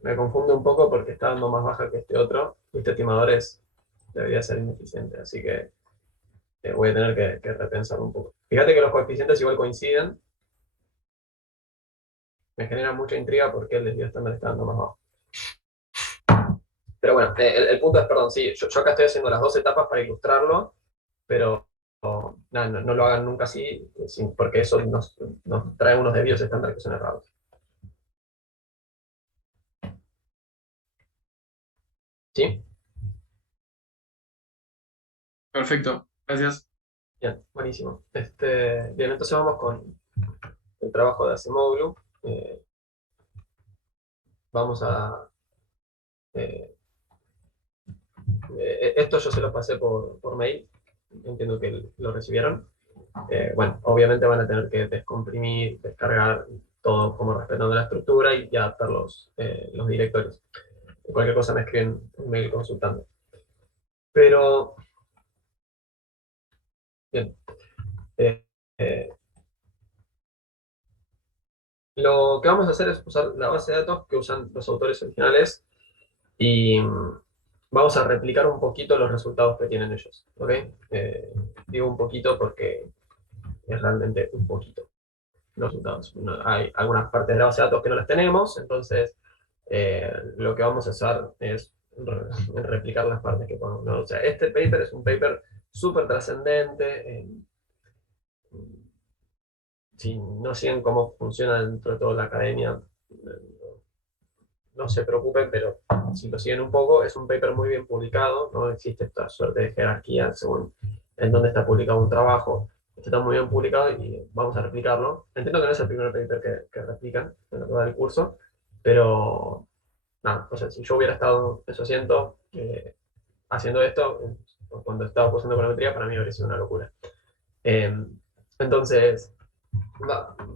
me confunde un poco porque está dando más baja que este otro. Y este estimador debería ser ineficiente, así que voy a tener que repensar un poco. Fíjate que los coeficientes igual coinciden. Me genera mucha intriga porque el desvío estándar está dando más bajo. Pero bueno, el punto es, perdón, sí, yo acá estoy haciendo las dos etapas para ilustrarlo, pero no lo hagan nunca así, porque eso nos trae unos desvíos estándar que son errados. ¿Sí? Perfecto, gracias. Bien, buenísimo. Bien, entonces vamos con el trabajo de Acemoglu. Vamos a... esto yo se lo pasé por mail, entiendo que lo recibieron. Bueno, obviamente van a tener que descomprimir, descargar todo como respetando la estructura y adaptar los directorios. Cualquier cosa me escriben un mail consultando. Pero, bien. Lo que vamos a hacer es usar la base de datos que usan los autores originales y vamos a replicar un poquito los resultados que tienen ellos. ¿Ok? Digo un poquito porque es realmente un poquito los resultados. Hay algunas partes de la base de datos que no las tenemos, entonces lo que vamos a hacer es replicar las partes que podemos, ¿no? O sea, este paper es un paper súper trascendente. Si no siguen cómo funciona dentro de toda la academia, no se preocupen, pero si lo siguen un poco, es un paper muy bien publicado, no existe esta suerte de jerarquía según en dónde está publicado un trabajo. Este está muy bien publicado y vamos a replicarlo. Entiendo que no es el primer paper que replican en lo que va del curso, pero nada, o sea, si yo hubiera estado en su asiento haciendo esto, cuando estaba cursando econometría, para mí habría sido una locura. Entonces,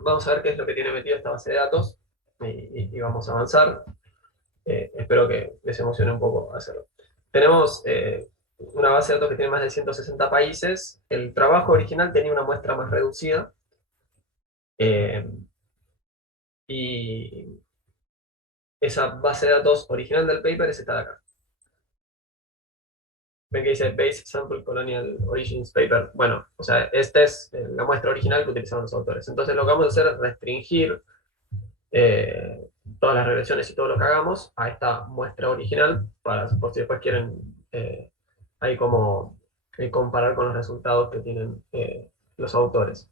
vamos a ver qué es lo que tiene metido esta base de datos y vamos a avanzar. Espero que les emocione un poco hacerlo. Tenemos una base de datos que tiene más de 160 países. El trabajo original tenía una muestra más reducida. Y esa base de datos original del paper es esta de acá. Ven que dice Base Sample Colonial Origins Paper. Bueno, o sea, esta es la muestra original que utilizaron los autores. Entonces lo que vamos a hacer es restringir todas las regresiones y todo lo que hagamos a esta muestra original, por si después quieren ahí como comparar con los resultados que tienen los autores.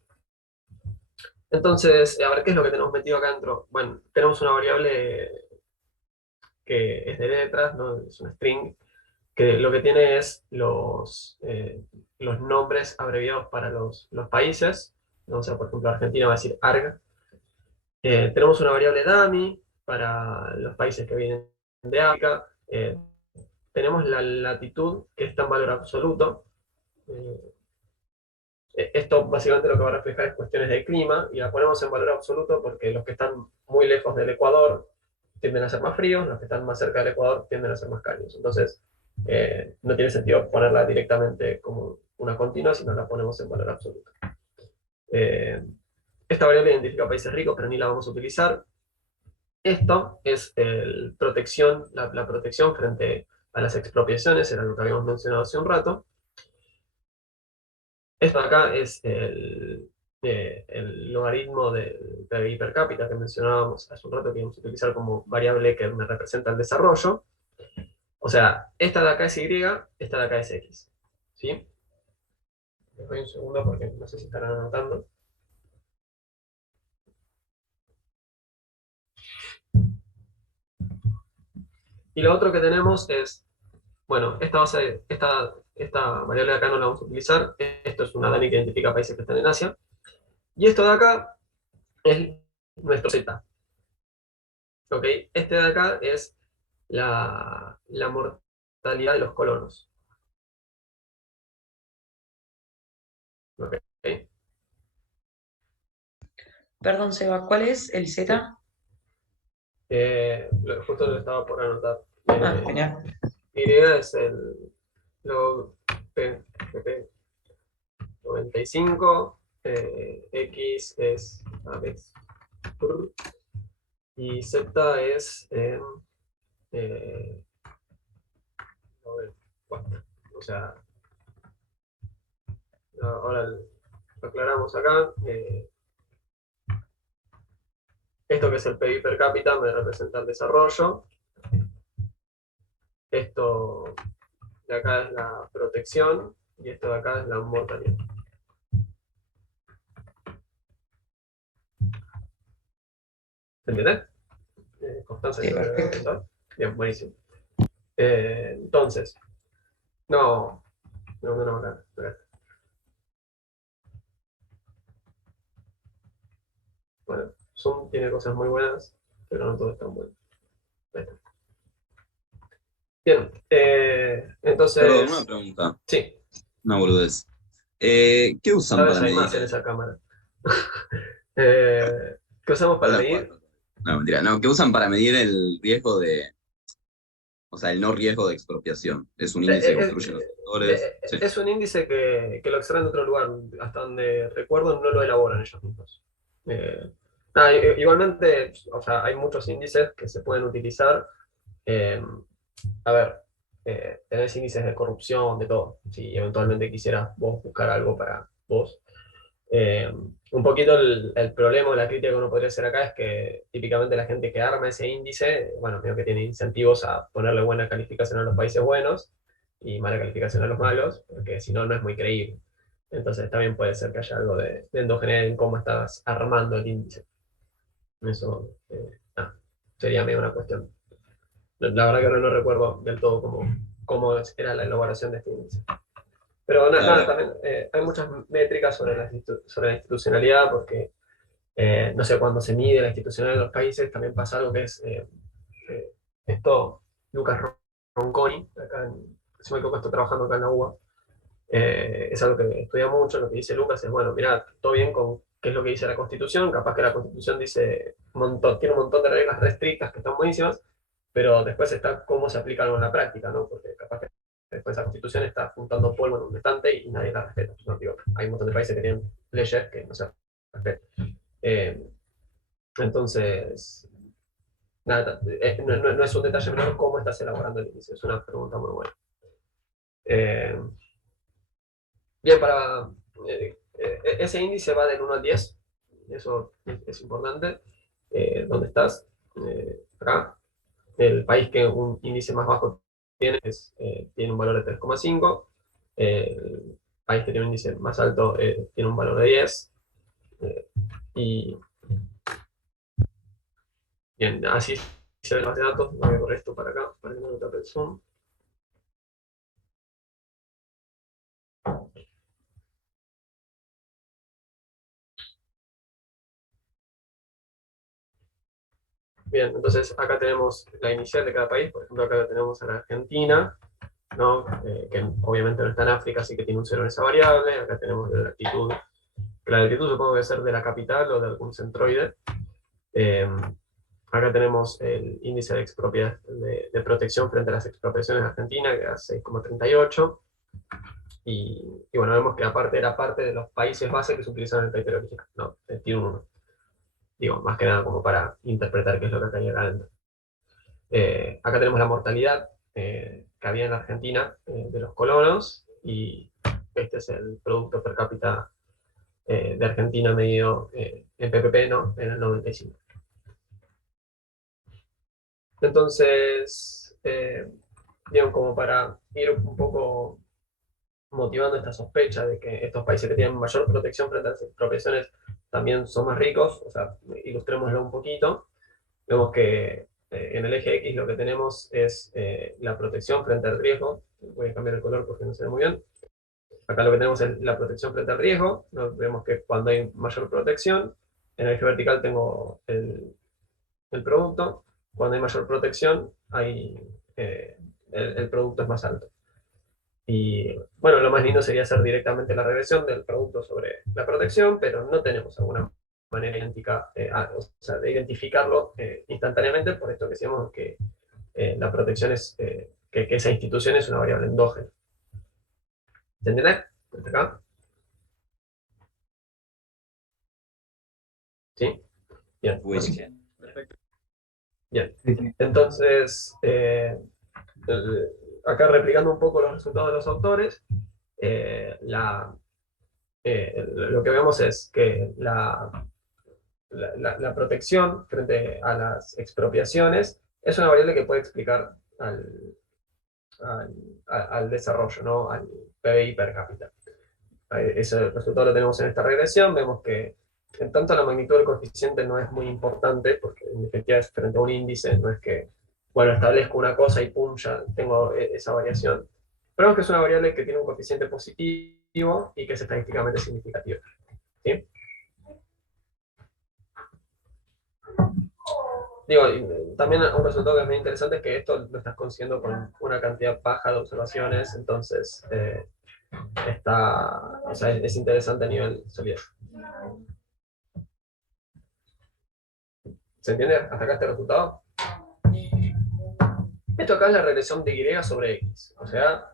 Entonces, a ver, ¿qué es lo que tenemos metido acá dentro? Bueno, tenemos una variable que es de letras, ¿no? Es un string, que lo que tiene es los nombres abreviados para los países, O sea, por ejemplo, Argentina va a decir ARG. Tenemos una variable dummy para los países que vienen de África. Tenemos la latitud, que está en valor absoluto. Esto básicamente lo que va a reflejar es cuestiones de clima, y la ponemos en valor absoluto porque los que están muy lejos del Ecuador tienden a ser más fríos, los que están más cerca del Ecuador tienden a ser más cálidos. Entonces, no tiene sentido ponerla directamente como una continua, sino la ponemos en valor absoluto. Esta variable identifica países ricos, pero ni la vamos a utilizar. Esto es la protección frente a las expropiaciones, era lo que habíamos mencionado hace un rato. Esto de acá es el logaritmo del PBI per cápita que mencionábamos hace un rato, que íbamos a utilizar como variable que me representa el desarrollo. O sea, esta de acá es Y, esta de acá es X. ¿Sí? Les doy un segundo porque no sé si estarán anotando. Y lo otro que tenemos es, bueno, esta variable de acá no la vamos a utilizar. Esto es una DANI que identifica países que están en Asia. Y esto de acá es nuestro Z. ¿Ok? Este de acá es la mortalidad de los colonos. ¿Ok? Perdón, Seba, ¿cuál es el Z? Justo lo estaba por anotar. Genial. Y es el log P 95, X es a vez, y Z es 4. O sea, ahora lo aclaramos acá. Esto que es el PIB per cápita me representa el desarrollo. Esto de acá es la protección y esto de acá es la mortalidad. ¿Se entiende? Constanza, Sí, perfecto. bien, buenísimo. Entonces, no, acá. Bueno, Zoom tiene cosas muy buenas, pero no todo es tan bueno. Bien, entonces... Perdón, una pregunta. Sí. Una boludez. ¿Qué Cada usan vez para hay medir? más en esa cámara. ¿Qué usamos para Faltan medir? 4. No, mentira. No, ¿qué usan para medir el riesgo de... O sea, el no riesgo de expropiación? ¿Es un índice que construyen los sectores? Sí. Es un índice que lo extraen de otro lugar. Hasta donde recuerdo, no lo elaboran ellos mismos. Igualmente, o sea, hay muchos índices que se pueden utilizar. A ver, tenés índices de corrupción, de todo. Si eventualmente quisieras vos buscar algo para vos. Un poquito el problema o la crítica que uno podría hacer acá es que típicamente la gente que arma ese índice, bueno, creo que tiene incentivos a ponerle buena calificación a los países buenos y mala calificación a los malos, porque si no, no es muy creíble. Entonces también puede ser que haya algo de endogeneidad en cómo estás armando el índice. Eso sería medio una cuestión. La verdad que ahora no recuerdo del todo cómo era la elaboración de este índice. Pero nada, también hay muchas métricas sobre la institucionalidad, porque, no sé, cuando se mide la institucionalidad de los países, también pasa algo que es, esto, Lucas Ronconi, acá si me equivoco, está trabajando acá en la UBA, es algo que estudia mucho. Lo que dice Lucas es, bueno, mirá, todo bien con qué es lo que dice la Constitución, capaz que la Constitución tiene un montón de reglas restrictas que están buenísimas, pero después está cómo se aplica algo en la práctica, ¿no? Porque capaz que después la Constitución está juntando polvo en un estante y nadie la respeta. No, digo, hay un montón de países que tienen leyes que no se respetan. Entonces, nada, no es un detalle menor cómo estás elaborando el índice, es una pregunta muy buena. Bien, ese índice va del 1 al 10, eso es importante. ¿Dónde estás? Acá. El país que un índice más bajo tiene tiene un valor de 3,5. El país que tiene un índice más alto tiene un valor de 10. Y bien, así se ve la base de datos. Voy a correr esto para acá, para que no me tape el zoom. Bien, entonces acá tenemos la inicial de cada país. Por ejemplo, acá tenemos a la Argentina, ¿no? Que obviamente no está en África, así que tiene un cero en esa variable. Acá tenemos la latitud, que la latitud supongo que debe ser de la capital o de algún centroide. Acá tenemos el índice de protección frente a las expropiaciones de Argentina, que era 6,38. Y bueno, vemos que aparte era parte de los países base que se utilizaban en el paper original, ¿no? Tiene un 1. Digo, más que nada como para interpretar qué es lo que caía acá adentro. Acá tenemos la mortalidad que había en la Argentina de los colonos, y este es el producto per cápita de Argentina medido en PPP, ¿no? En el 95. Entonces, digamos, como para ir un poco motivando esta sospecha de que estos países que tienen mayor protección frente a las expropiaciones también son más ricos, o sea, ilustrémoslo un poquito. Vemos que en el eje X lo que tenemos es la protección frente al riesgo. Voy a cambiar el color porque no se ve muy bien. Acá lo que tenemos es la protección frente al riesgo. Vemos que cuando hay mayor protección, en el eje vertical tengo el producto. Cuando hay mayor protección, el producto es más alto. Y bueno, lo más lindo sería hacer directamente la regresión del producto sobre la protección, pero no tenemos alguna manera idéntica, o sea, de identificarlo instantáneamente, por esto que decíamos que la protección es, que esa institución es una variable endógena. ¿Se entiende? ¿Hasta acá? ¿Sí? Bien. Perfecto. Bien. Entonces, acá replicando un poco los resultados de los autores, lo que vemos es que la protección frente a las expropiaciones es una variable que puede explicar al desarrollo, ¿no? Al PBI per cápita. Ese resultado lo tenemos en esta regresión. Vemos que en tanto la magnitud del coeficiente no es muy importante, porque en definitiva es frente a un índice, no es que, bueno, establezco una cosa y pum, ya tengo esa variación. Pero vemos que es una variable que tiene un coeficiente positivo y que es estadísticamente significativo. ¿Sí? Digo, también un resultado que es muy interesante es que esto lo estás consiguiendo con una cantidad baja de observaciones, entonces o sea, es interesante a nivel solidez. ¿Se entiende hasta acá este resultado? Esto acá es la regresión de Y sobre X. O sea,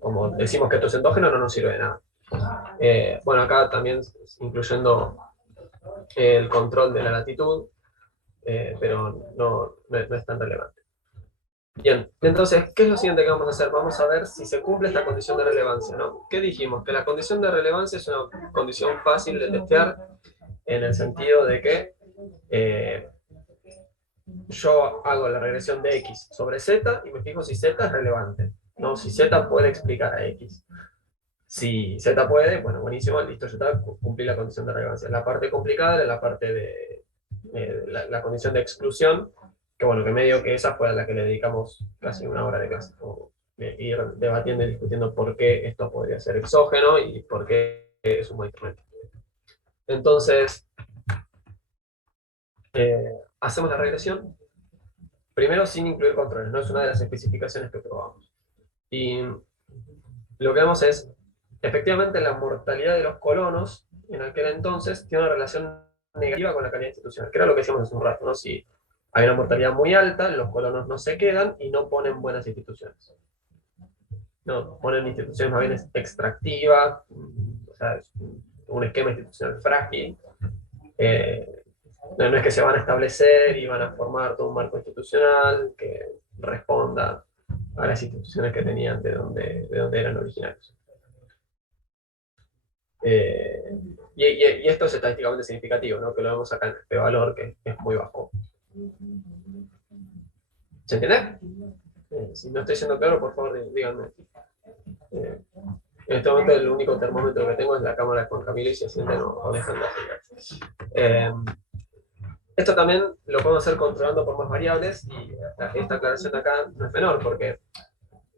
como decimos que esto es endógeno, no nos sirve de nada. Bueno, acá también incluyendo el control de la latitud, pero no es tan relevante. Bien, entonces, ¿qué es lo siguiente que vamos a hacer? Vamos a ver si se cumple esta condición de relevancia, ¿no? ¿Qué dijimos? Que la condición de relevancia es una condición fácil de testear en el sentido de que yo hago la regresión de X sobre Z y me fijo si Z es relevante, ¿no? Si Z puede explicar a X. Si Z puede, bueno, buenísimo, listo, ya está, cumplí la condición de relevancia. La parte complicada era la parte de la condición de exclusión, que bueno, que medio que esa fue a la que le dedicamos casi una hora de clase, como ir debatiendo y discutiendo por qué esto podría ser exógeno y por qué es un buen instrumento. Entonces, hacemos la regresión, primero sin incluir controles, no es una de las especificaciones que probamos. Y lo que vemos es, efectivamente, la mortalidad de los colonos en aquel entonces tiene una relación negativa con la calidad institucional, que era lo que decíamos hace un rato, ¿no? Si hay una mortalidad muy alta, los colonos no se quedan y no ponen buenas instituciones. No, ponen instituciones más bien extractivas, o sea, un esquema institucional frágil. No es que se van a establecer y van a formar todo un marco institucional que responda a las instituciones que tenían de donde eran originarios. Y esto es estadísticamente significativo, ¿no? Que lo vemos acá en este valor que es muy bajo. ¿Se entiende? Si no estoy siendo claro, por favor, díganme. En este momento el único termómetro que tengo es la cámara de Juan Camilo y se sienten o dejan de hacer. Esto también lo podemos hacer controlando por más variables, y esta aclaración de acá no es menor, porque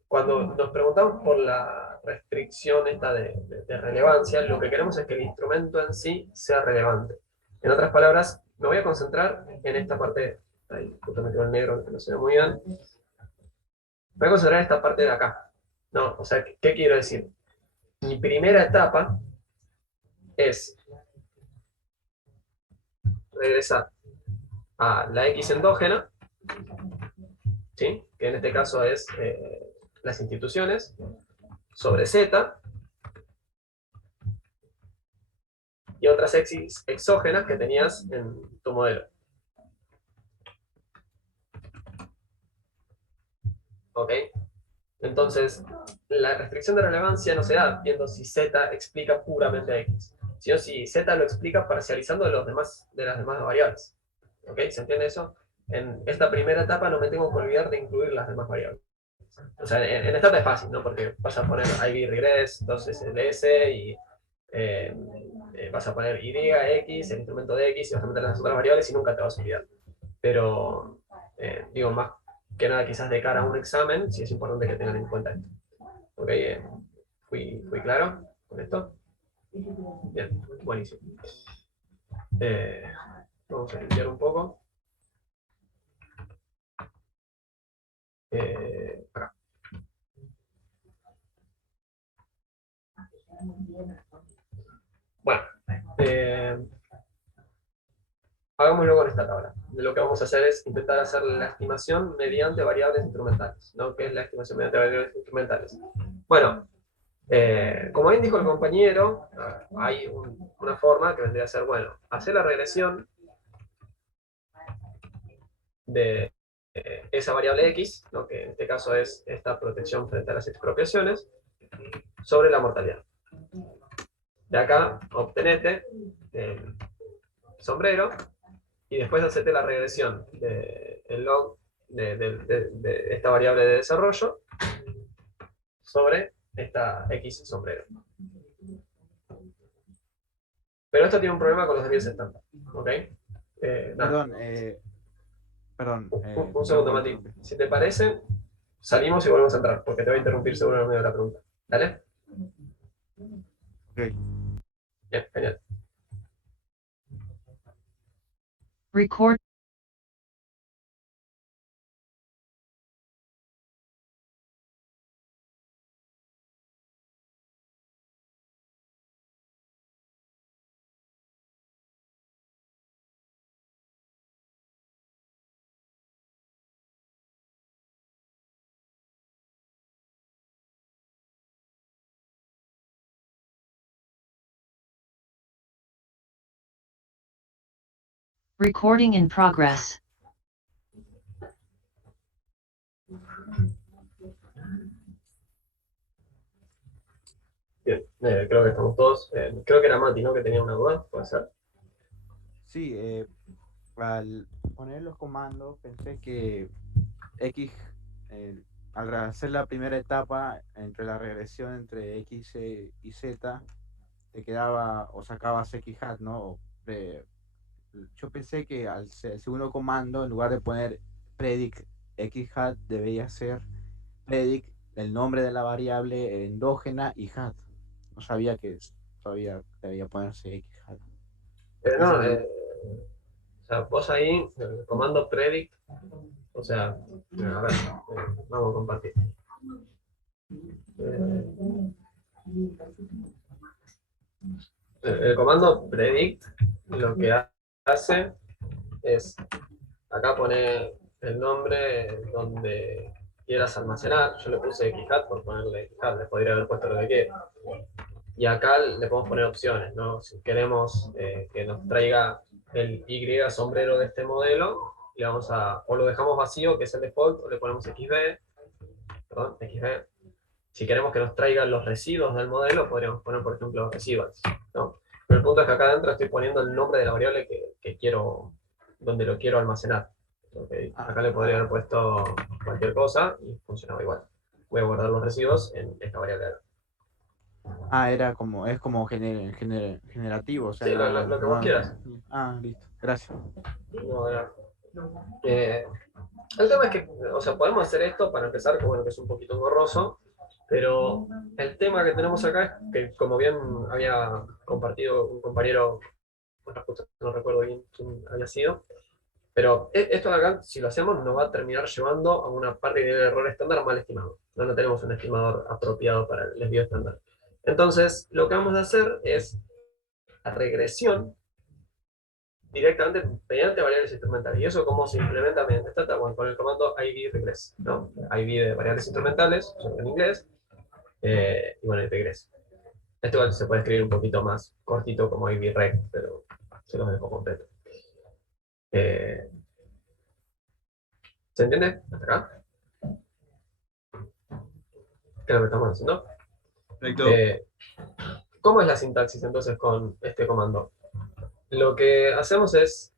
cuando nos preguntamos por la restricción esta de relevancia, lo que queremos es que el instrumento en sí sea relevante. En otras palabras, me voy a concentrar en esta parte, ahí justamente con el negro que no se ve muy bien, me voy a concentrar en esta parte de acá, ¿no? O sea, ¿qué quiero decir? Mi primera etapa es regresar a la X endógena, ¿sí? Que en este caso es las instituciones, sobre Z, y otras X exógenas que tenías en tu modelo. ¿Ok? Entonces, la restricción de relevancia no se da viendo si Z explica puramente a X, sino si Z lo explica parcializando de las demás variables. ¿Ok? ¿Se entiende eso? En esta primera etapa no me tengo que olvidar de incluir las demás variables. O sea, en esta etapa es fácil, ¿no? Porque vas a poner IV regress, 2SLS y vas a poner Y, X, el instrumento de X, y vas a meter las otras variables y nunca te vas a olvidar. Pero, digo, más que nada quizás de cara a un examen, sí es importante que tengan en cuenta esto. ¿Ok? ¿Fui claro con esto? Bien, buenísimo. Vamos a limpiar un poco. Acá. Bueno, hagámoslo con esta tabla. Lo que vamos a hacer es intentar hacer la estimación mediante variables instrumentales, ¿no? ¿Qué es la estimación mediante variables instrumentales? Bueno, como bien dijo el compañero, hay una forma que vendría a ser, bueno, hacer la regresión de esa variable X, ¿no? Que en este caso es esta protección frente a las expropiaciones, sobre la mortalidad. De acá, obtenete el sombrero, y después hacete la regresión del log de esta variable de desarrollo sobre esta X sombrero. Pero esto tiene un problema con los desvíos estándar, ¿ok? Nada. Perdón. Un segundo, Mati. Si te parece, salimos y volvemos a entrar, porque te voy a interrumpir seguro en el medio de la pregunta. ¿Dale? Ok. Bien, genial. Record. Recording in progress. Bien, creo que estamos todos. Creo que era Mati, ¿no? Que tenía una duda, puede ser. Sí, al poner los comandos pensé que X, al hacer la primera etapa entre la regresión entre X y Z, te quedaba o sacabas X hat, ¿no? Yo pensé que al segundo comando, en lugar de poner predict X hat, debería ser predict el nombre de la variable endógena y hat. No sabía que todavía debía ponerse X hat. No, o sea, vos ahí, el comando predict, o sea, a ver, vamos a compartir. El comando predict lo que hace es, acá pone el nombre donde quieras almacenar. Yo le puse xhat por ponerle xhat, le podría haber puesto lo que quiera. Y acá le podemos poner opciones, ¿no? Si queremos que nos traiga el Y sombrero de este modelo, le vamos a, o lo dejamos vacío, que es el default, o le ponemos XB, perdón, XB. Si queremos que nos traigan los residuos del modelo, podríamos poner, por ejemplo, residuals, ¿no? Pero el punto es que acá adentro estoy poniendo el nombre de la variable que quiero, donde lo quiero almacenar. Okay. Acá le podría haber puesto cualquier cosa y funcionaba igual. Voy a guardar los residuos en esta variable. Era como, es como generativo, o sea, Sí, lo que vos quieras. Listo, gracias. No, el tema es que, o sea, podemos hacer esto para empezar, que bueno, que es un poquito engorroso, pero el tema que tenemos acá es que, como bien había compartido un compañero bueno, justo no recuerdo bien quién había sido, pero esto de acá, si lo hacemos, nos va a terminar llevando a una parte de error estándar mal estimado. No tenemos un estimador apropiado para el desvío estándar. Entonces, lo que vamos a hacer es la regresión directamente mediante variables instrumentales. ¿Y eso cómo se implementa mediante Stata? Bueno, con el comando ivregress, ¿no? Iv de variables instrumentales, en inglés, y bueno, regress. Esto igual se puede escribir un poquito más cortito como ivreg, pero se los dejo completo. ¿Se entiende? ¿Hasta acá? ¿Qué es lo que estamos haciendo? Perfecto. ¿Cómo es la sintaxis entonces con este comando? Lo que hacemos es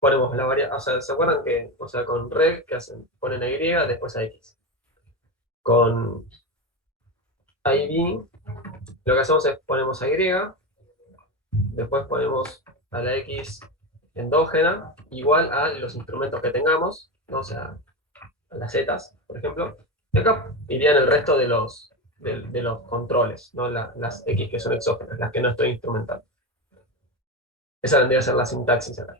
ponemos la variable, o sea, ¿se acuerdan que, o sea, con reg, que hacen? Ponen a y, después a x. Con iv, lo que hacemos es ponemos a y, después ponemos a la x endógena, igual a los instrumentos que tengamos, ¿no? O sea, a las zetas, por ejemplo. Y acá irían el resto de los controles, ¿no? Las x que son exógenas, las que no estoy instrumentando. Esa vendría a ser la sintaxis acá.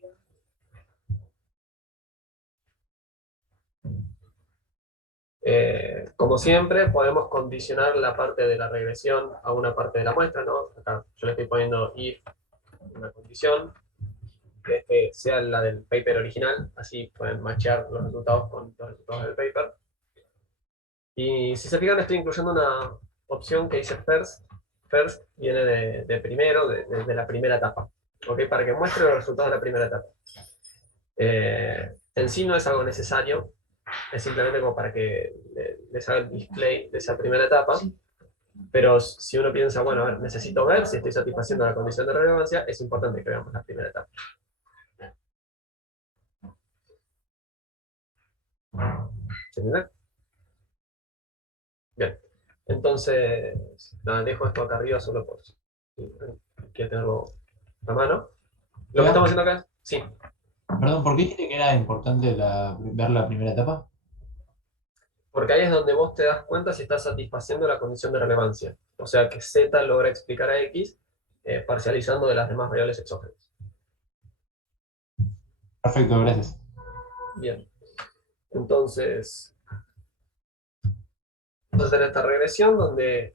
Como siempre, podemos condicionar la parte de la regresión a una parte de la muestra, ¿no? Acá yo le estoy poniendo if una condición, que sea la del paper original, así pueden matchear los resultados con los resultados del paper. Y si se fijan, estoy incluyendo una opción que dice first. First viene de primero, de la primera etapa, ¿ok? Para que muestre los resultados de la primera etapa. En sí no es algo necesario, es simplemente como para que les haga el display de esa primera etapa, pero si uno piensa, bueno, a ver, necesito ver si estoy satisfaciendo la condición de relevancia, es importante que veamos la primera etapa. ¿Se entiende? Bien, entonces, nada, dejo esto acá arriba solo por si quiero tenerlo a mano. Lo que estamos haciendo acá es, sí. Perdón, ¿por qué dijiste que era importante ver la primera etapa? Porque ahí es donde vos te das cuenta si estás satisfaciendo la condición de relevancia. O sea que Z logra explicar a X parcializando de las demás variables exógenas. Perfecto, gracias. Bien. Entonces, vamos a hacer esta regresión donde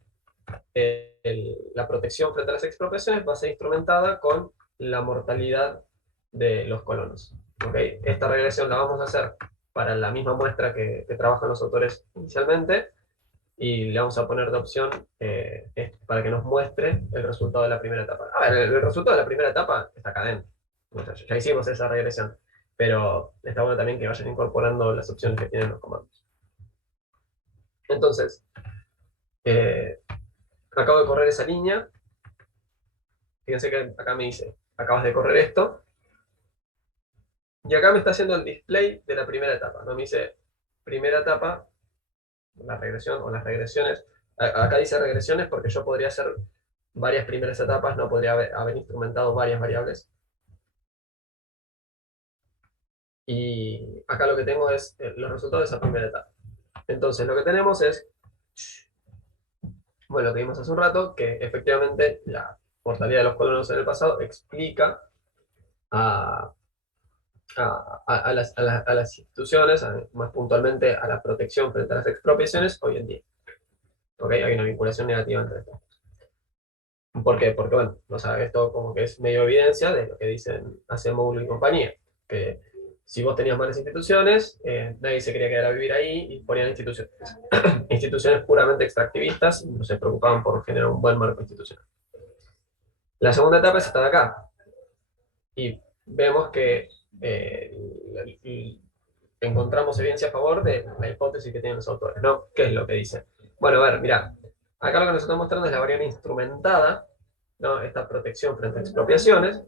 la protección frente a las expropiaciones va a ser instrumentada con la mortalidad de los colonos. ¿Okay? Esta regresión la vamos a hacer para la misma muestra que trabajan los autores inicialmente, y le vamos a poner de opción para que nos muestre el resultado de la primera etapa. A ver, el resultado de la primera etapa está acá adentro. O sea, ya hicimos esa regresión, pero está bueno también que vayan incorporando las opciones que tienen los comandos. Entonces, acabo de correr esa línea. Fíjense que acá me dice, acabas de correr esto. Y acá me está haciendo el display de la primera etapa. ¿No? Me dice, primera etapa, la regresión o las regresiones. Acá dice regresiones porque yo podría hacer varias primeras etapas, no podría haber instrumentado varias variables. Y acá lo que tengo es los resultados de esa primera etapa. Entonces lo que tenemos es, bueno, lo que vimos hace un rato, que efectivamente la mortalidad de los colonos en el pasado explica a las instituciones, más puntualmente a la protección frente a las expropiaciones hoy en día. ¿Okay? Hay una vinculación negativa entre estas. ¿Por qué? Porque, bueno, o sea, esto como que es medio evidencia de lo que dicen Acemoglu y compañía, que si vos tenías malas instituciones, nadie se quería quedar a vivir ahí y ponían instituciones. Instituciones puramente extractivistas, no se preocupaban por generar un buen marco institucional. La segunda etapa es esta de acá. Y vemos que encontramos evidencia a favor de la hipótesis que tienen los autores, ¿no? ¿Qué es lo que dicen? Bueno, a ver, mirá, acá lo que nos está mostrando es la variable instrumentada, ¿no? Esta protección frente a expropiaciones.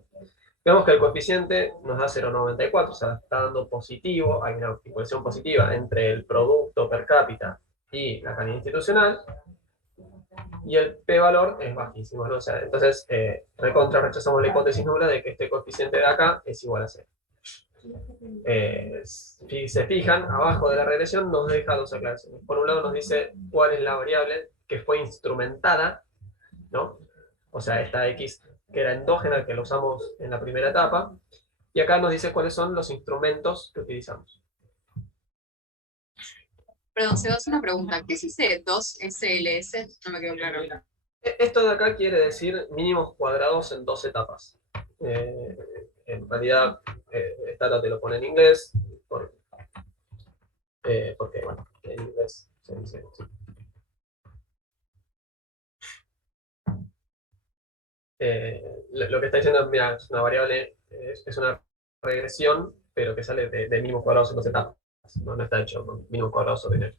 Vemos que el coeficiente nos da 0,94, o sea, está dando positivo, hay una vinculación positiva entre el producto per cápita y la calidad institucional, y el p-valor es bajísimo, ¿no? O sea, entonces, recontra rechazamos la hipótesis nula de que este coeficiente de acá es igual a 0. Si se fijan, abajo de la regresión nos deja dos aclaraciones. Por un lado nos dice cuál es la variable que fue instrumentada, ¿no? O sea, esta x que era endógena, que lo usamos en la primera etapa, y acá nos dice cuáles son los instrumentos que utilizamos. Perdón, se hace una pregunta. ¿Qué es ese 2SLS? No me quedó claro. Esto de acá quiere decir mínimos cuadrados en 2 etapas. En realidad, esta data te lo pone en inglés, porque, bueno, en inglés se dice así. Lo que está diciendo, mira, es una variable, es una regresión, pero que sale de mínimos cuadrados en 2 etapas. No está hecho con mínimos cuadrados ordinarios.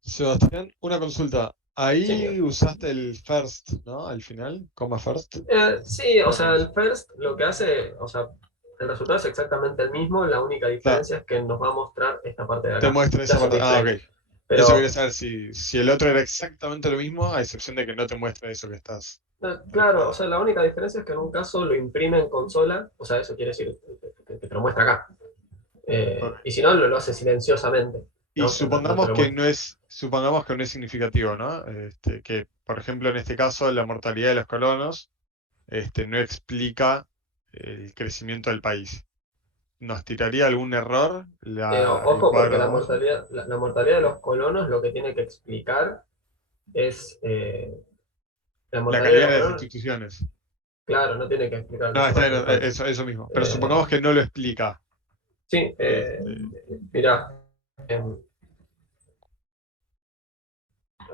Sebastián, una consulta. Ahí Sí, usaste el first, ¿no? Al final, coma first. sí, o sea, el first lo que hace, o sea, el resultado es exactamente el mismo, la única diferencia es que nos va a mostrar esta parte de Te acá. muestra esa Just parte. Ah, display. ok. Eso quería Pero, saber si el otro era exactamente lo mismo, a excepción de que no te muestra eso que estás. claro, o sea, la única diferencia es que en un caso lo imprime en consola, o sea, eso quiere decir que te lo muestra acá. Y si no, lo hace silenciosamente. Y ¿no? No te supongamos lo que muestra. no es, supongamos que no es significativo, ¿no? Que, por ejemplo, en este caso, la mortalidad de los colonos, no explica el crecimiento del país. ¿Nos tiraría algún error el Ojo, porque cuadro de abajo? la mortalidad de los colonos lo que tiene que explicar es la La mortalidad de calidad los de las colonos. instituciones. Claro, no tiene que explicar el No, está crecimiento del bien, país. eso mismo. Pero Eh, supongamos que no lo explica. sí, mirá. em,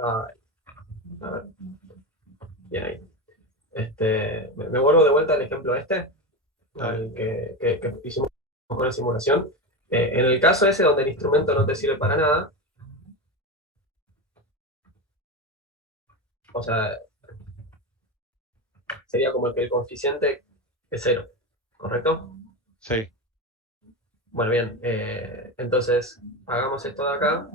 ay, a ver, bien ahí. Me vuelvo de vuelta al ejemplo al que hicimos con la simulación. En el caso ese donde el instrumento no te sirve para nada, o sea, sería como que el coeficiente es cero, ¿correcto? Sí. Bueno, bien, entonces hagamos esto de acá.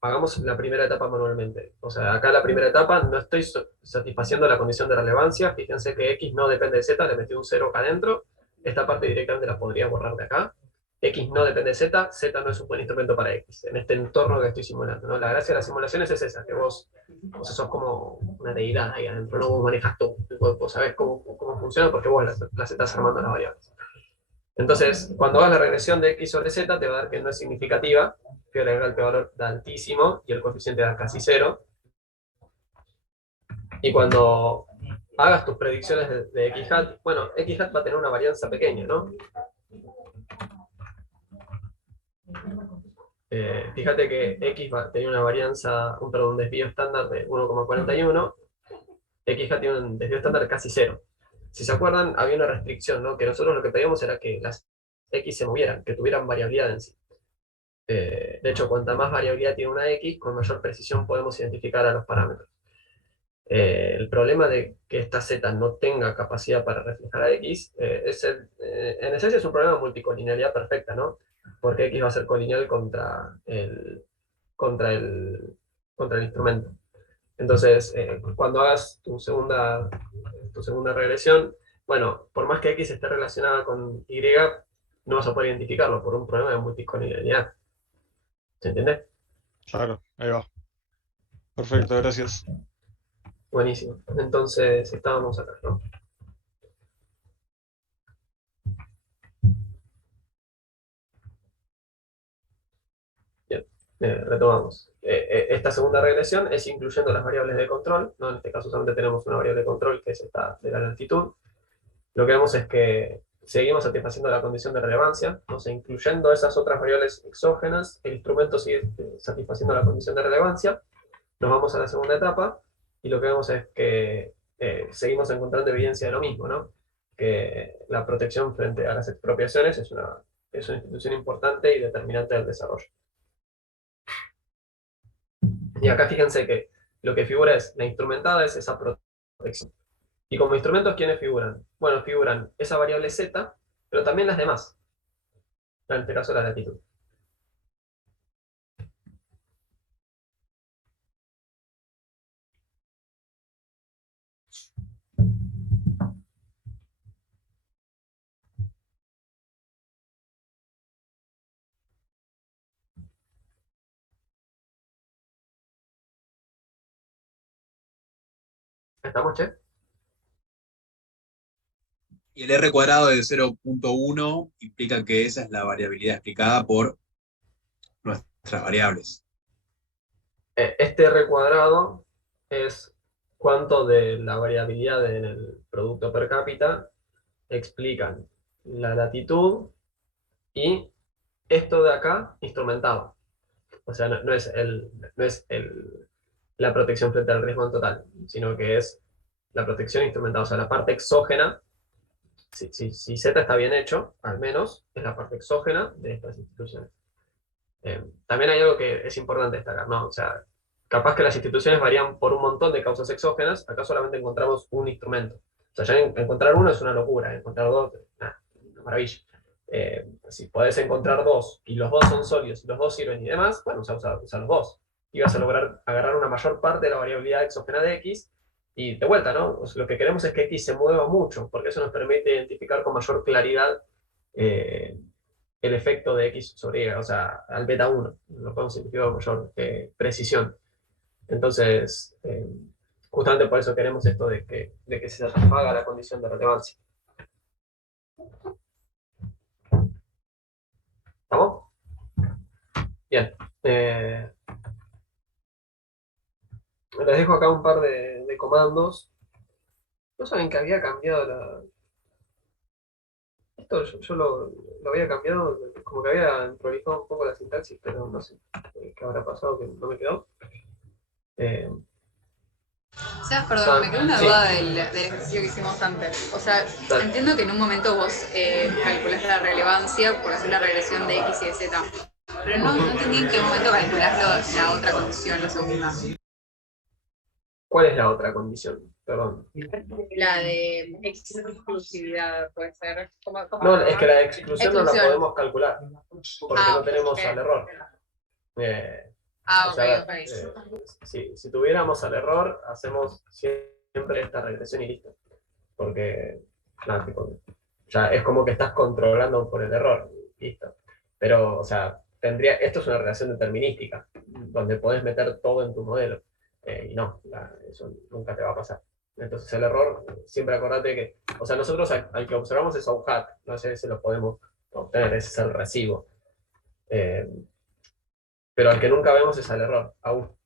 Hagamos la primera etapa manualmente. O sea, acá la primera etapa no estoy satisfaciendo la condición de relevancia. Fíjense que X no depende de Z, le metí un 0 acá adentro. Esta parte directamente la podría borrar de acá. X no depende de Z, Z no es un buen instrumento para X, en este entorno que estoy simulando, ¿no? La gracia de las simulaciones es esa, que vos sos como una deidad ahí adentro, ¿no? Vos manejas todo, vos sabés cómo funciona porque vos las estás armando las variables. Entonces, cuando hagas la regresión de X sobre Z, te va a dar que no es significativa, que el valor da altísimo y el coeficiente da casi cero. Y cuando hagas tus predicciones de X hat, bueno, X hat va a tener una varianza pequeña, ¿no? Fíjate que X va a tener una varianza, un desvío estándar de 1,41, X hat tiene un desvío estándar de casi cero. Si se acuerdan, había una restricción, ¿no? Que nosotros lo que pedíamos era que las X se movieran, que tuvieran variabilidad en sí. De hecho, cuanta más variabilidad tiene una X, con mayor precisión podemos identificar a los parámetros. El problema de que esta Z no tenga capacidad para reflejar a X, en esencia es un problema de multicolinealidad perfecta, ¿no? Porque X va a ser colineal contra el, contra el instrumento. Entonces, cuando hagas tu segunda regresión, bueno, por más que X esté relacionada con Y, no vas a poder identificarlo por un problema de multicolinealidad. ¿Se entiende? Claro, ahí va. Perfecto, gracias. Buenísimo. Entonces, estábamos acá, ¿no? Bien, retomamos. Esta segunda regresión es incluyendo las variables de control, ¿no? En este caso solamente tenemos una variable de control que es esta de la latitud. Lo que vemos es que seguimos satisfaciendo la condición de relevancia, ¿no? O sea, incluyendo esas otras variables exógenas, el instrumento sigue satisfaciendo la condición de relevancia. Nos vamos a la segunda etapa y lo que vemos es que seguimos encontrando evidencia de lo mismo, ¿no? Que la protección frente a las expropiaciones es una institución importante y determinante del desarrollo. Y acá fíjense que lo que figura es, la instrumentada es esa protección. Y como instrumentos, ¿quiénes figuran? Bueno, figuran esa variable z, pero también las demás. En este caso, la latitud. ¿Estamos, che? Y el R cuadrado de 0.1 implica que esa es la variabilidad explicada por nuestras variables. Este R cuadrado es cuánto de la variabilidad en el producto per cápita explican la latitud y esto de acá instrumentado. O sea, no es la protección frente al riesgo en total, sino que es la protección instrumentada. O sea, la parte exógena, si Z está bien hecho, al menos, es la parte exógena de estas instituciones. También hay algo que es importante destacar, ¿no? O sea, capaz que las instituciones varían por un montón de causas exógenas, acá solamente encontramos un instrumento. O sea, ya encontrar uno es una locura, encontrar dos, una maravilla. Si podés encontrar dos y los dos son sólidos y los dos sirven y demás, bueno, usa los dos. Y vas a lograr agarrar una mayor parte de la variabilidad exógena de X y de vuelta, ¿no? O sea, lo que queremos es que X se mueva mucho, porque eso nos permite identificar con mayor claridad el efecto de X sobre Y, o sea, al beta 1, lo podemos identificar con mayor precisión. Entonces, justamente por eso queremos esto de que se satisfaga la condición de relevancia. ¿Estamos? Bien. Les dejo acá un par de comandos. ¿No saben que había cambiado la...? Esto yo lo había cambiado, como que había prolijado un poco la sintaxis, pero no sé qué habrá pasado, que no me quedó. Sebas, perdón, me quedó una Sí. duda del ejercicio que hicimos antes. O sea, Dale. entiendo que en un momento vos calculás la relevancia por hacer la regresión de X y de Z, pero no entendí en qué momento calculás la otra condición, la segunda. ¿Cuál es la otra condición? Perdón. La de exclusividad, puede ser. No, es que la exclusión no la Exclusión. podemos calcular, porque Ah, no tenemos ok. al error. Ah, O sea, ok, ok. si tuviéramos al error, hacemos siempre esta regresión y listo. Porque, nada, tipo, ya es como que estás controlando por el error, listo. Pero, o sea, esto es una relación determinística, donde podés meter todo en tu modelo. Y no, eso nunca te va a pasar. Entonces el error, siempre acordate que, o sea, nosotros al que observamos es a un hat, no sé si lo podemos obtener, ese es el recibo. Pero al que nunca vemos es al error, aún.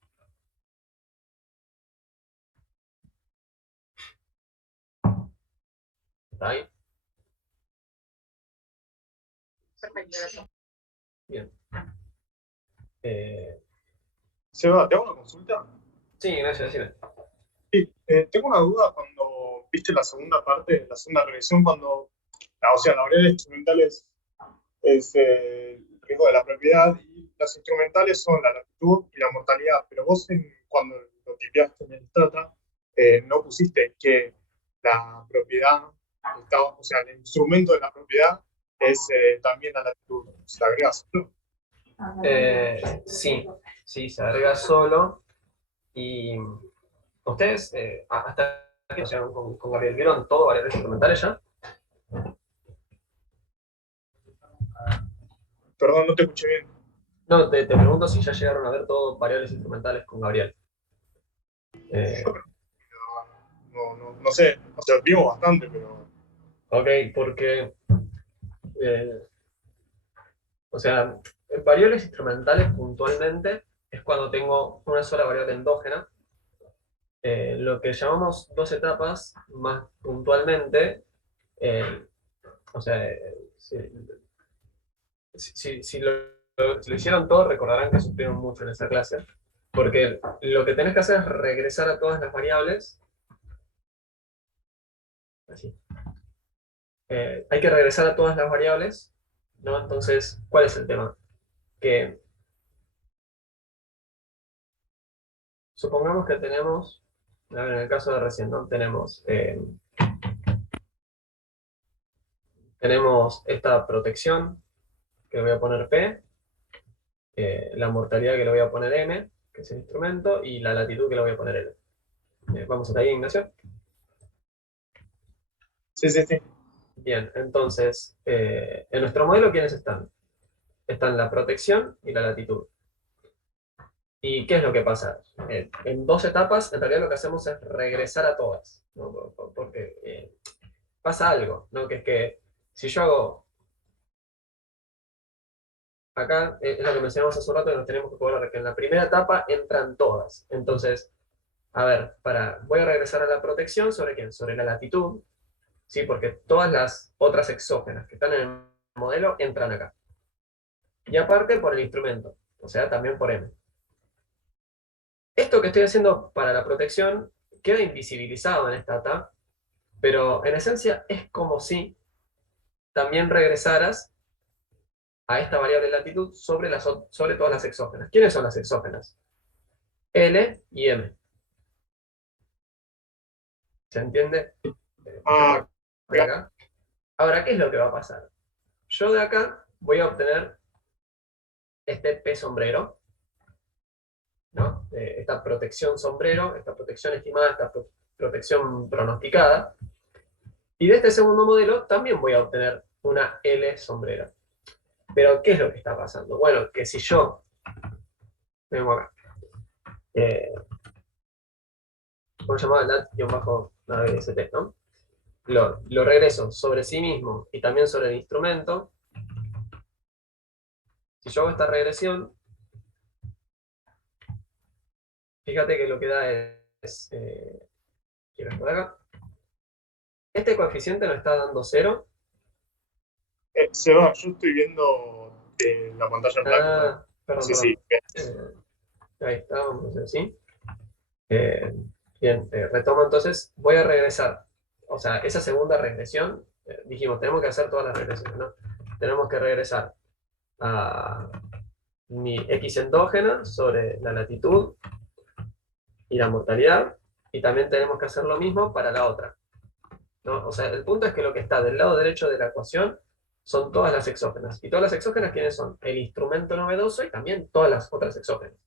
¿Está ahí? Perfecto, gracias. Bien. Seba, ¿te hago una consulta? Sí, gracias, decime. Sí, tengo una duda cuando viste la segunda parte, la segunda revisión, cuando, o sea, la variable instrumental es el riesgo de la propiedad y las instrumentales son la latitud y la mortalidad, pero vos cuando lo tipeaste en el Stata, no pusiste que la propiedad, o sea, el instrumento de la propiedad es también la latitud, se la agregas, ¿no? Sí, se agrega solo. Y ustedes, hasta aquí, o sea, con Gabriel, ¿vieron todo variables instrumentales ya? Perdón, no te escuché bien. No, te pregunto si ya llegaron a ver todo variables instrumentales con Gabriel. No sé, o sea, vimos bastante, pero... Ok, porque, o sea, variables instrumentales puntualmente es cuando tengo una sola variable endógena. Lo que llamamos dos etapas, más puntualmente, o sea, si lo hicieron todo, recordarán que sufrieron mucho en esa clase, porque lo que tenés que hacer es regresar a todas las variables. Así. Hay que regresar a todas las variables, ¿no? Entonces, ¿cuál es el tema? Que supongamos que tenemos, a ver, en el caso de recién, ¿no? Tenemos esta protección, que le voy a poner P, la mortalidad que le voy a poner M, que es el instrumento, y la latitud que le voy a poner L. ¿Vamos hasta ahí, Ignacio? Sí. Bien, entonces, en nuestro modelo, ¿quiénes están? Están la protección y la latitud. ¿Y qué es lo que pasa? En dos etapas, en realidad lo que hacemos es regresar a todas, ¿no? Porque pasa algo, ¿no? Que es que si yo hago acá, es lo que mencionamos hace un rato, que nos tenemos que acordar que en la primera etapa entran todas. Entonces, a ver, voy a regresar a la protección, ¿sobre quién? Sobre la latitud, ¿sí? Porque todas las otras exógenas que están en el modelo entran acá. Y aparte por el instrumento, o sea, también por M. Esto que estoy haciendo para la protección queda invisibilizado en esta data, pero en esencia es como si también regresaras a esta variable latitud sobre todas las exógenas. ¿Quiénes son las exógenas? L y M. ¿Se entiende? Acá. Ahora, ¿qué es lo que va a pasar? Yo de acá voy a obtener este P sombrero, ¿no? Esta protección sombrero, esta protección estimada, esta protección pronosticada. Y de este segundo modelo también voy a obtener una L sombrera. Pero, ¿qué es lo que está pasando? Bueno, que si yo vengo acá, ¿cómo se llama? lat-ABST, ¿no? Lo regreso sobre sí mismo y también sobre el instrumento. Si yo hago esta regresión, fíjate que lo que da es quiero esto de acá. Este coeficiente nos está dando 0. Seba, yo estoy viendo la pantalla en blanco. Ah, perdón, Sí, perdón. Ahí está, vamos a hacer así. Bien, retomo entonces, voy a regresar. O sea, esa segunda regresión, dijimos, tenemos que hacer todas las regresiones, ¿no? Tenemos que regresar a mi X endógena sobre la latitud y la mortalidad, y también tenemos que hacer lo mismo para la otra, ¿no? O sea, el punto es que lo que está del lado derecho de la ecuación son todas las exógenas. ¿Y todas las exógenas quiénes son? El instrumento novedoso y también todas las otras exógenas.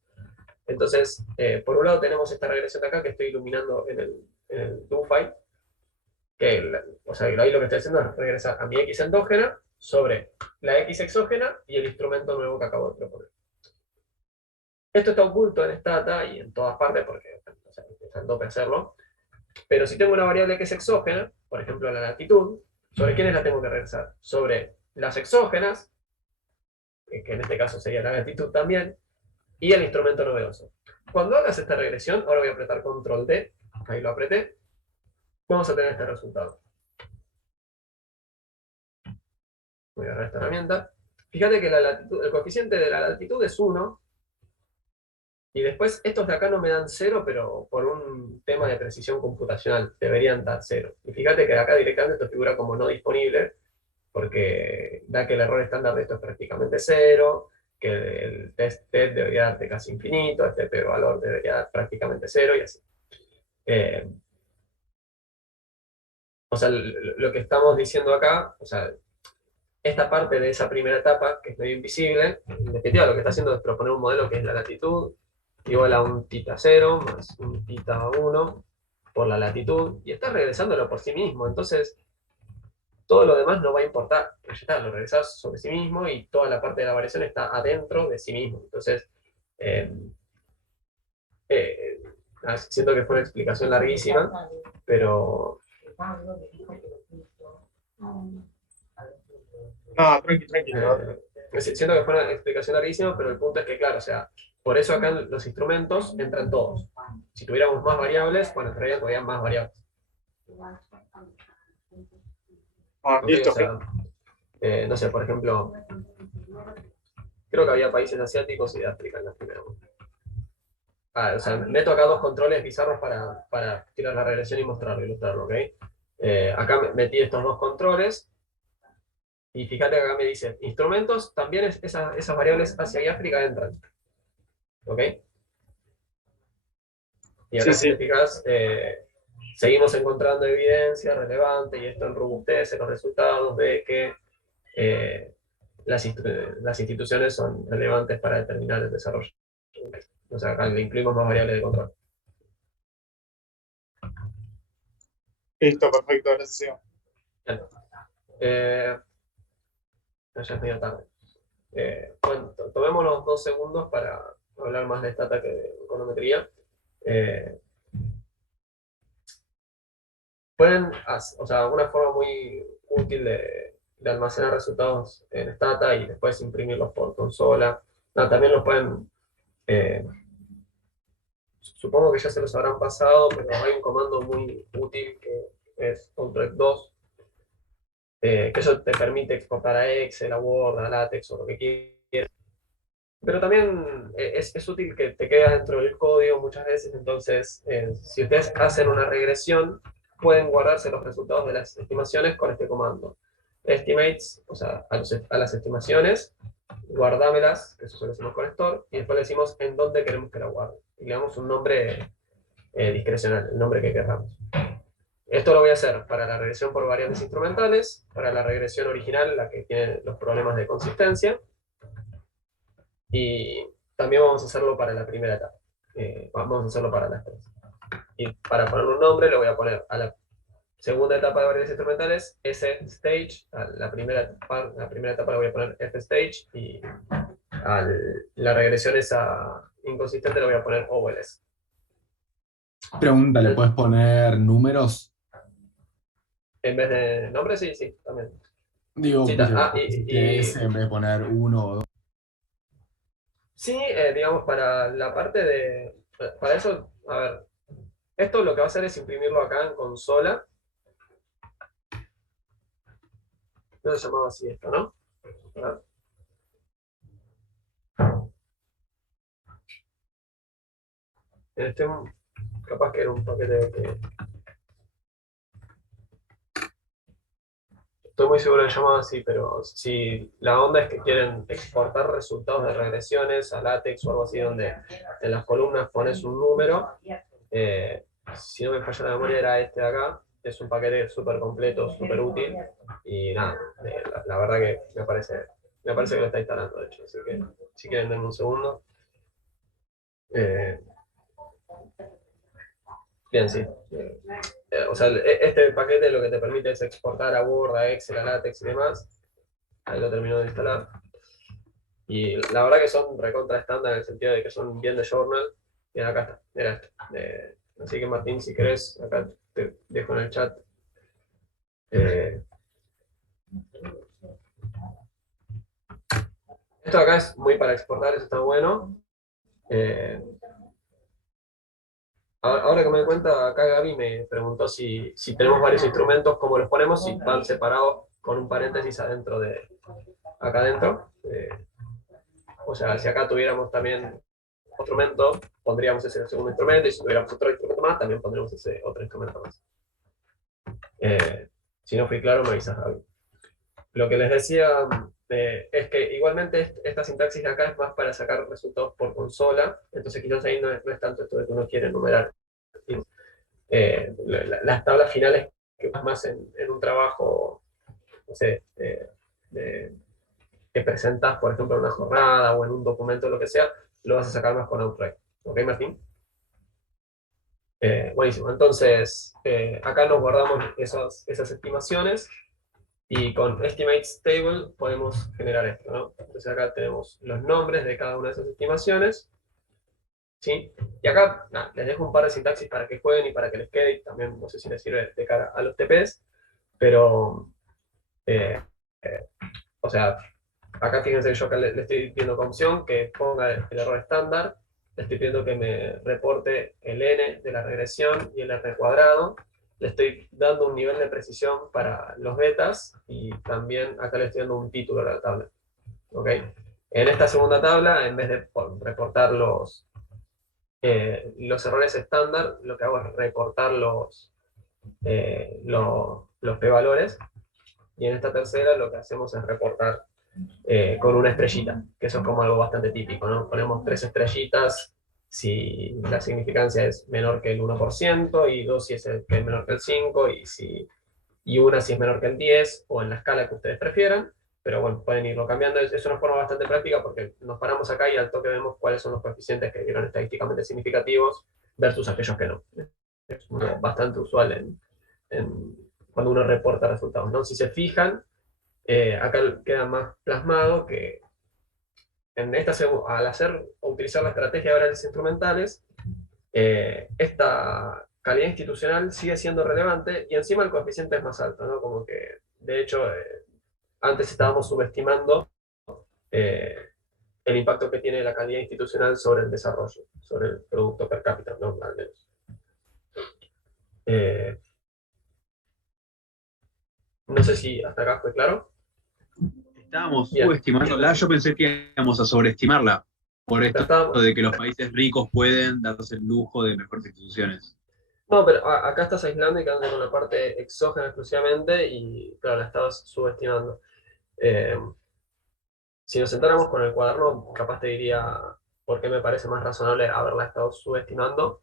Entonces, por un lado tenemos esta regresión de acá que estoy iluminando en el do file, o sea, ahí lo que estoy haciendo es regresar a mi X endógena sobre la X exógena y el instrumento nuevo que acabo de proponer. Esto está oculto en esta data y en todas partes porque es tope hacerlo, pero si tengo una variable que es exógena, por ejemplo la latitud, ¿sobre quiénes la tengo que regresar? Sobre las exógenas, que en este caso sería la latitud también, y el instrumento novedoso. Cuando hagas esta regresión, ahora voy a apretar control D, ahí lo apreté, vamos a tener este resultado. Voy a agarrar esta herramienta. Fíjate que el coeficiente de la latitud es 1, y después estos de acá no me dan 0, pero por un tema de precisión computacional deberían dar 0. Y fíjate que de acá directamente esto figura como no disponible, porque da que el error estándar de esto es prácticamente 0, que el test debería darte casi infinito, este p-valor debería dar prácticamente 0 y así. O sea, lo que estamos diciendo acá, o sea, esta parte de esa primera etapa, que es medio invisible, en definitiva lo que está haciendo es proponer un modelo que es la latitud igual a un θ 0 más un θ 1 por la latitud, y está regresándolo por sí mismo. Entonces, todo lo demás no va a importar, ya está, lo regresás sobre sí mismo y toda la parte de la variación está adentro de sí mismo. Entonces, siento que fue una explicación larguísima, pero... Tranqui. Siento que fue una explicación larguísima, pero el punto es que, claro, o sea, por eso acá los instrumentos entran todos. Si tuviéramos más variables, bueno, entrarían todavía más variables. Listo. O sea, no sé, por ejemplo, creo que había países asiáticos y de África en la primera. O sea, meto acá dos controles bizarros para tirar la regresión y ilustrarlo, ¿ok? Acá metí estos dos controles. Y fíjate que acá me dice, instrumentos, también esas variables Asia y África entran. ¿Ok? Y ahora si te fijas, seguimos encontrando evidencia relevante y esto enrobustece los resultados de que las instituciones son relevantes para determinar el desarrollo. O sea, acá le incluimos más variables de control. Listo, perfecto, gracias. Ya es medio tarde. Bueno, tomémonos 2 segundos para hablar más de stata que de econometría. Pueden, o sea, una forma muy útil de almacenar resultados en stata y después imprimirlos por consola. No, también los pueden, supongo que ya se los habrán pasado, pero hay un comando muy útil que es Ctrl+2, que eso te permite exportar a Excel, a Word, a LaTeX o lo que quieras. Pero también es útil que te quede dentro del código muchas veces, entonces si ustedes hacen una regresión, pueden guardarse los resultados de las estimaciones con este comando. Estimates, o sea, a las estimaciones, guardámelas, que eso se lo decimos con store, y después le decimos en dónde queremos que la guarde. Y le damos un nombre discrecional, el nombre que queramos. Esto lo voy a hacer para la regresión por variables instrumentales, para la regresión original, la que tiene los problemas de consistencia, y también vamos a hacerlo para la primera etapa. Vamos a hacerlo para las tres. Y para poner un nombre le voy a poner a la segunda etapa de variables instrumentales S-Stage, a la primera etapa le voy a poner F-Stage, y a la regresión esa inconsistente le voy a poner OLS. Pregunta, ¿le puedes poner números? En vez de nombre, sí, también. Digo, Sí, S en vez de poner 1 o 2. Sí, digamos, para la parte de... Para eso, a ver, esto lo que va a hacer es imprimirlo acá en consola. No se llamaba así esto, ¿no? A ver. Este, capaz que era un paquete que... Estoy muy seguro que se llamaba así, pero si la onda es que quieren exportar resultados de regresiones a LaTeX o algo así, donde en las columnas pones un número, si no me falla la memoria era este de acá, es un paquete súper completo, súper útil, y nada, la verdad que me parece que lo está instalando, de hecho, así que si quieren denme un segundo. Bien, sí. O sea, este paquete lo que te permite es exportar a Word, a Excel, a LaTeX y demás. Ahí lo termino de instalar. Y la verdad que son recontra estándar en el sentido de que son bien de journal. Y acá está, era esto. Así que Martín, si querés, acá te dejo en el chat. Esto acá es muy para exportar, eso está bueno. Ahora que me doy cuenta, acá Gaby me preguntó si tenemos varios instrumentos, cómo los ponemos, si van separados con un paréntesis adentro de acá adentro. O sea, si acá tuviéramos también otro instrumento, pondríamos ese segundo instrumento, y si tuviéramos otro instrumento más, también pondríamos ese otro instrumento más. Si no fui claro, me avisas, Gaby. Lo que les decía es que igualmente esta sintaxis de acá es más para sacar resultados por consola, entonces quizás ahí no es tanto esto de que uno quiere enumerar las tablas finales que vas más en un trabajo, no sé, que presentas, por ejemplo, en una jornada o en un documento, lo que sea, lo vas a sacar más con Outlook. ¿Ok, Martín? Buenísimo. Entonces, acá nos guardamos esas estimaciones. Y con Estimates Table podemos generar esto, ¿no? Entonces acá tenemos los nombres de cada una de esas estimaciones, ¿sí? Y acá, nada, les dejo un par de sintaxis para que jueguen y para que les quede, y también no sé si les sirve de cara a los TPs, pero, o sea, acá fíjense que yo acá le estoy pidiendo como opción que ponga el error estándar, le estoy pidiendo que me reporte el n de la regresión y el r cuadrado, le estoy dando un nivel de precisión para los betas y también acá le estoy dando un título a la tabla. ¿Okay? En esta segunda tabla, en vez de reportar los errores estándar, lo que hago es reportar los p-valores, y en esta tercera lo que hacemos es reportar con una estrellita, que eso es como algo bastante típico, ¿no? Ponemos 3 estrellitas si la significancia es menor que el 1%, y 2 si es menor que el 5, y 1 si es menor que el 10, o en la escala que ustedes prefieran, pero bueno, pueden irlo cambiando. Es una forma bastante práctica porque nos paramos acá y al toque vemos cuáles son los coeficientes que eran estadísticamente significativos versus aquellos que no. Es bastante usual cuando uno reporta resultados, ¿no? Si se fijan, acá queda más plasmado que al utilizar la estrategia de variables instrumentales, esta calidad institucional sigue siendo relevante y encima el coeficiente es más alto, ¿no? Como que, de hecho, antes estábamos subestimando el impacto que tiene la calidad institucional sobre el desarrollo, sobre el producto per cápita, ¿no? Al menos. No sé si hasta acá fue claro. Estábamos Bien. subestimándola, yo pensé que íbamos a sobreestimarla, por esto Estábamos- de que los países ricos pueden darse el lujo de mejores instituciones. No, pero acá estás aislando y quedando con la parte exógena exclusivamente y, claro, la estabas subestimando. Si nos sentáramos con el cuaderno, capaz te diría por qué me parece más razonable haberla estado subestimando.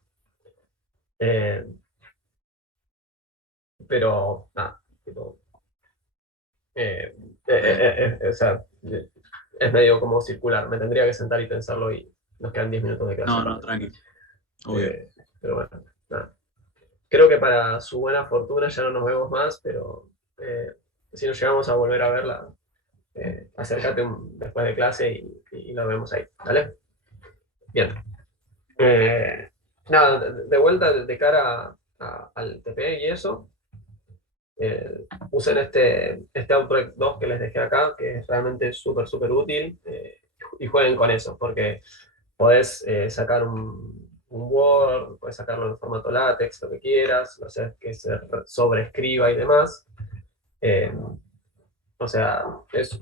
Pero, nada, tipo, o sea, es medio como circular. Me tendría que sentar y pensarlo y nos quedan 10 minutos de clase. No, no, tranqui. Obvio. Pero bueno, nada. Creo que para su buena fortuna ya no nos vemos más, pero si nos llegamos a volver a verla, acércate después de clase y nos vemos ahí, ¿vale? Bien. Nada, de vuelta de cara al TP y eso, usen este Outbreak 2 que les dejé acá, que es realmente súper, súper útil, y jueguen con eso, porque podés sacar un Word, puedes sacarlo en formato látex, lo que quieras, no sé, que se sobreescriba y demás. O sea, es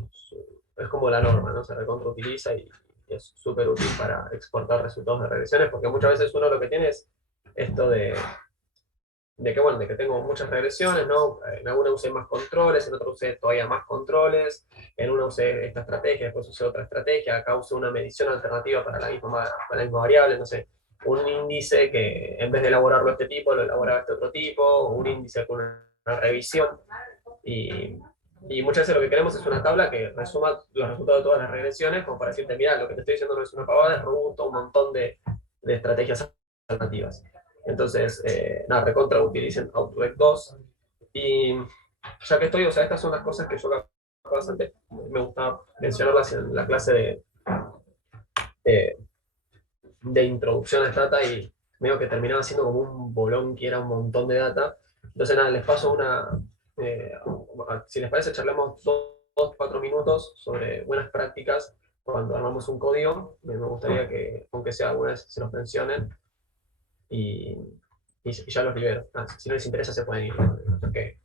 como la norma, ¿no? Se recontrautiliza y es súper útil para exportar resultados de regresiones, porque muchas veces uno lo que tiene es esto de que, bueno, de que tengo muchas regresiones, ¿no? En alguna usé más controles, en otra usé todavía más controles, en una usé esta estrategia, después usé otra estrategia, acá usé una medición alternativa para la misma variable, no sé, un índice que en vez de elaborarlo este tipo, lo elaboraba este otro tipo, un índice con una revisión, y muchas veces lo que queremos es una tabla que resuma los resultados de todas las regresiones, como para decirte, mira, lo que te estoy diciendo no es una pavada, es robusto, un montón de estrategias alternativas. Entonces, nada, recontra utilicen Outbreak 2. Y ya que estoy, o sea, estas son las cosas que yo bastante me gusta mencionarlas en la clase de introducción a data y medio que terminaba siendo como un bolón que era un montón de data. Entonces, nada, les paso si les parece, charlemos 4 minutos sobre buenas prácticas cuando armamos un código. Me gustaría que, aunque sea alguna vez, se los mencionen. Y ya los libero. Si no les interesa, se pueden ir. Porque,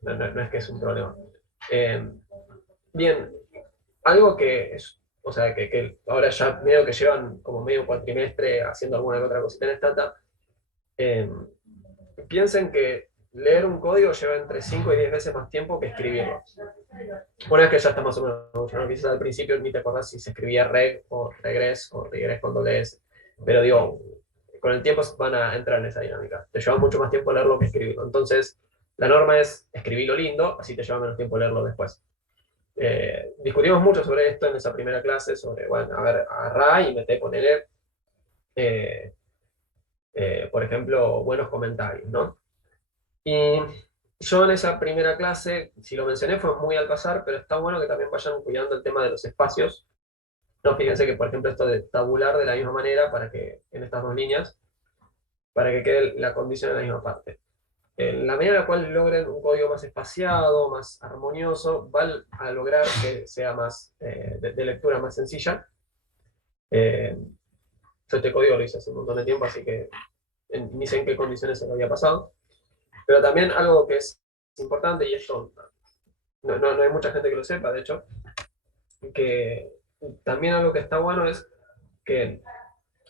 no es que es un problema. Bien, algo que es, o sea, que ahora ya medio que llevan como medio cuatrimestre haciendo alguna que otra cosita en Stata, piensen que leer un código lleva entre 5 y 10 veces más tiempo que escribirlo. Una vez que ya está más o menos, ¿no? Quizás al principio ni te acordás si se escribía reg o regress con doble S. Pero digo, con el tiempo van a entrar en esa dinámica. Te lleva mucho más tiempo leerlo que escribirlo. Entonces, la norma es escribirlo lindo, así te lleva menos tiempo leerlo después. Discutimos mucho sobre esto en esa primera clase, sobre, bueno, a ver, agarrá y mete, ponele, por ejemplo, buenos comentarios, ¿no? Y yo en esa primera clase, si lo mencioné, fue muy al pasar, pero está bueno que también vayan cuidando el tema de los espacios. No, fíjense que, por ejemplo, esto de tabular de la misma manera, para que en estas dos líneas, para que quede la condición en la misma parte. En la medida en la cual logren un código más espaciado, más armonioso, van a lograr que sea más de lectura más sencilla. Yo este código lo hice hace un montón de tiempo, así que ni sé en qué condiciones se lo había pasado. Pero también algo que es importante, y esto no hay mucha gente que lo sepa, de hecho, que también algo que está bueno es que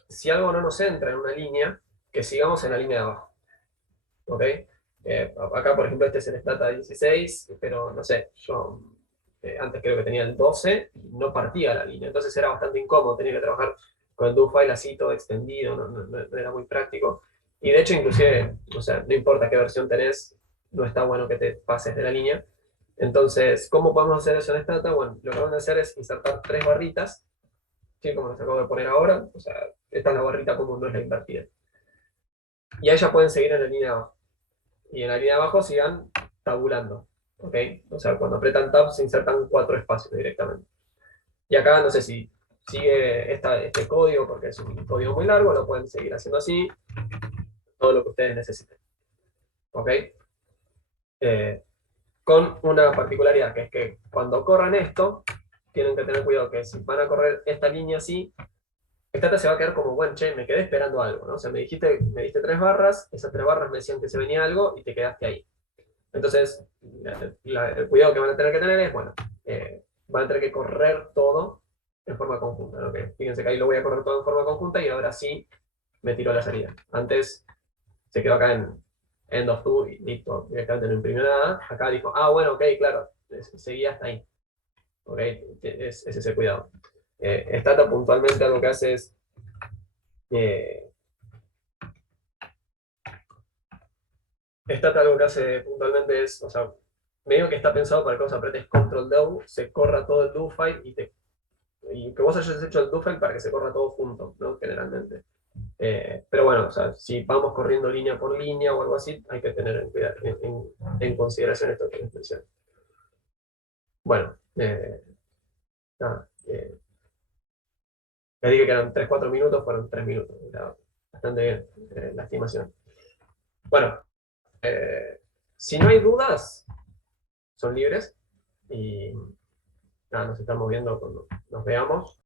si algo no nos entra en una línea, que sigamos en la línea de abajo. ¿Ok? Acá, por ejemplo, este es el Stata 16, pero no sé, yo antes creo que tenía el 12 y no partía la línea, entonces era bastante incómodo, tenía que trabajar con el do file así todo extendido, no era muy práctico. Y de hecho, inclusive, o sea, no importa qué versión tenés, no está bueno que te pases de la línea. Entonces, ¿cómo podemos hacer eso en Stata? Bueno, lo que vamos a hacer es insertar 3 barritas, ¿sí? Como los acabo de poner ahora, o sea, esta es la barrita común, no es la invertida. Y ahí ya pueden seguir en la línea de abajo. Y en la línea de abajo sigan tabulando, ¿ok? O sea, cuando apretan tab se insertan 4 espacios directamente. Y acá no sé si sigue este código, porque es un código muy largo, lo pueden seguir haciendo así, todo lo que ustedes necesiten. ¿Ok? Con una particularidad, que es que cuando corran esto, tienen que tener cuidado que si van a correr esta línea así, esta se va a quedar como, bueno, che, me quedé esperando algo, ¿no? O sea, me diste 3 barras, esas 3 barras me decían que se venía algo y te quedaste ahí. Entonces, el cuidado que van a tener que tener es, bueno, van a tener que correr todo en forma conjunta, ¿no? Que fíjense que ahí lo voy a correr todo en forma conjunta y ahora sí me tiró la salida. Antes se quedó acá en end of two y listo, directamente no imprimió nada. Acá dijo, ah, bueno, ok, claro, seguía hasta ahí. ¿Ok? Es ese cuidado. Stata puntualmente algo que hace es Stata algo que hace puntualmente es, o sea, medio que está pensado para que vos apretes Control D, se corra todo el do file y que vos hayas hecho el do file para que se corra todo junto, ¿no? Generalmente. Pero bueno, o sea, si vamos corriendo línea por línea o algo así, hay que tener en consideración esto que les mencioné. Bueno, nada, le dije que eran 3-4 minutos, fueron 3 minutos. Era bastante bien la estimación. Bueno, si no hay dudas, son libres y nada, nos estamos viendo cuando nos veamos.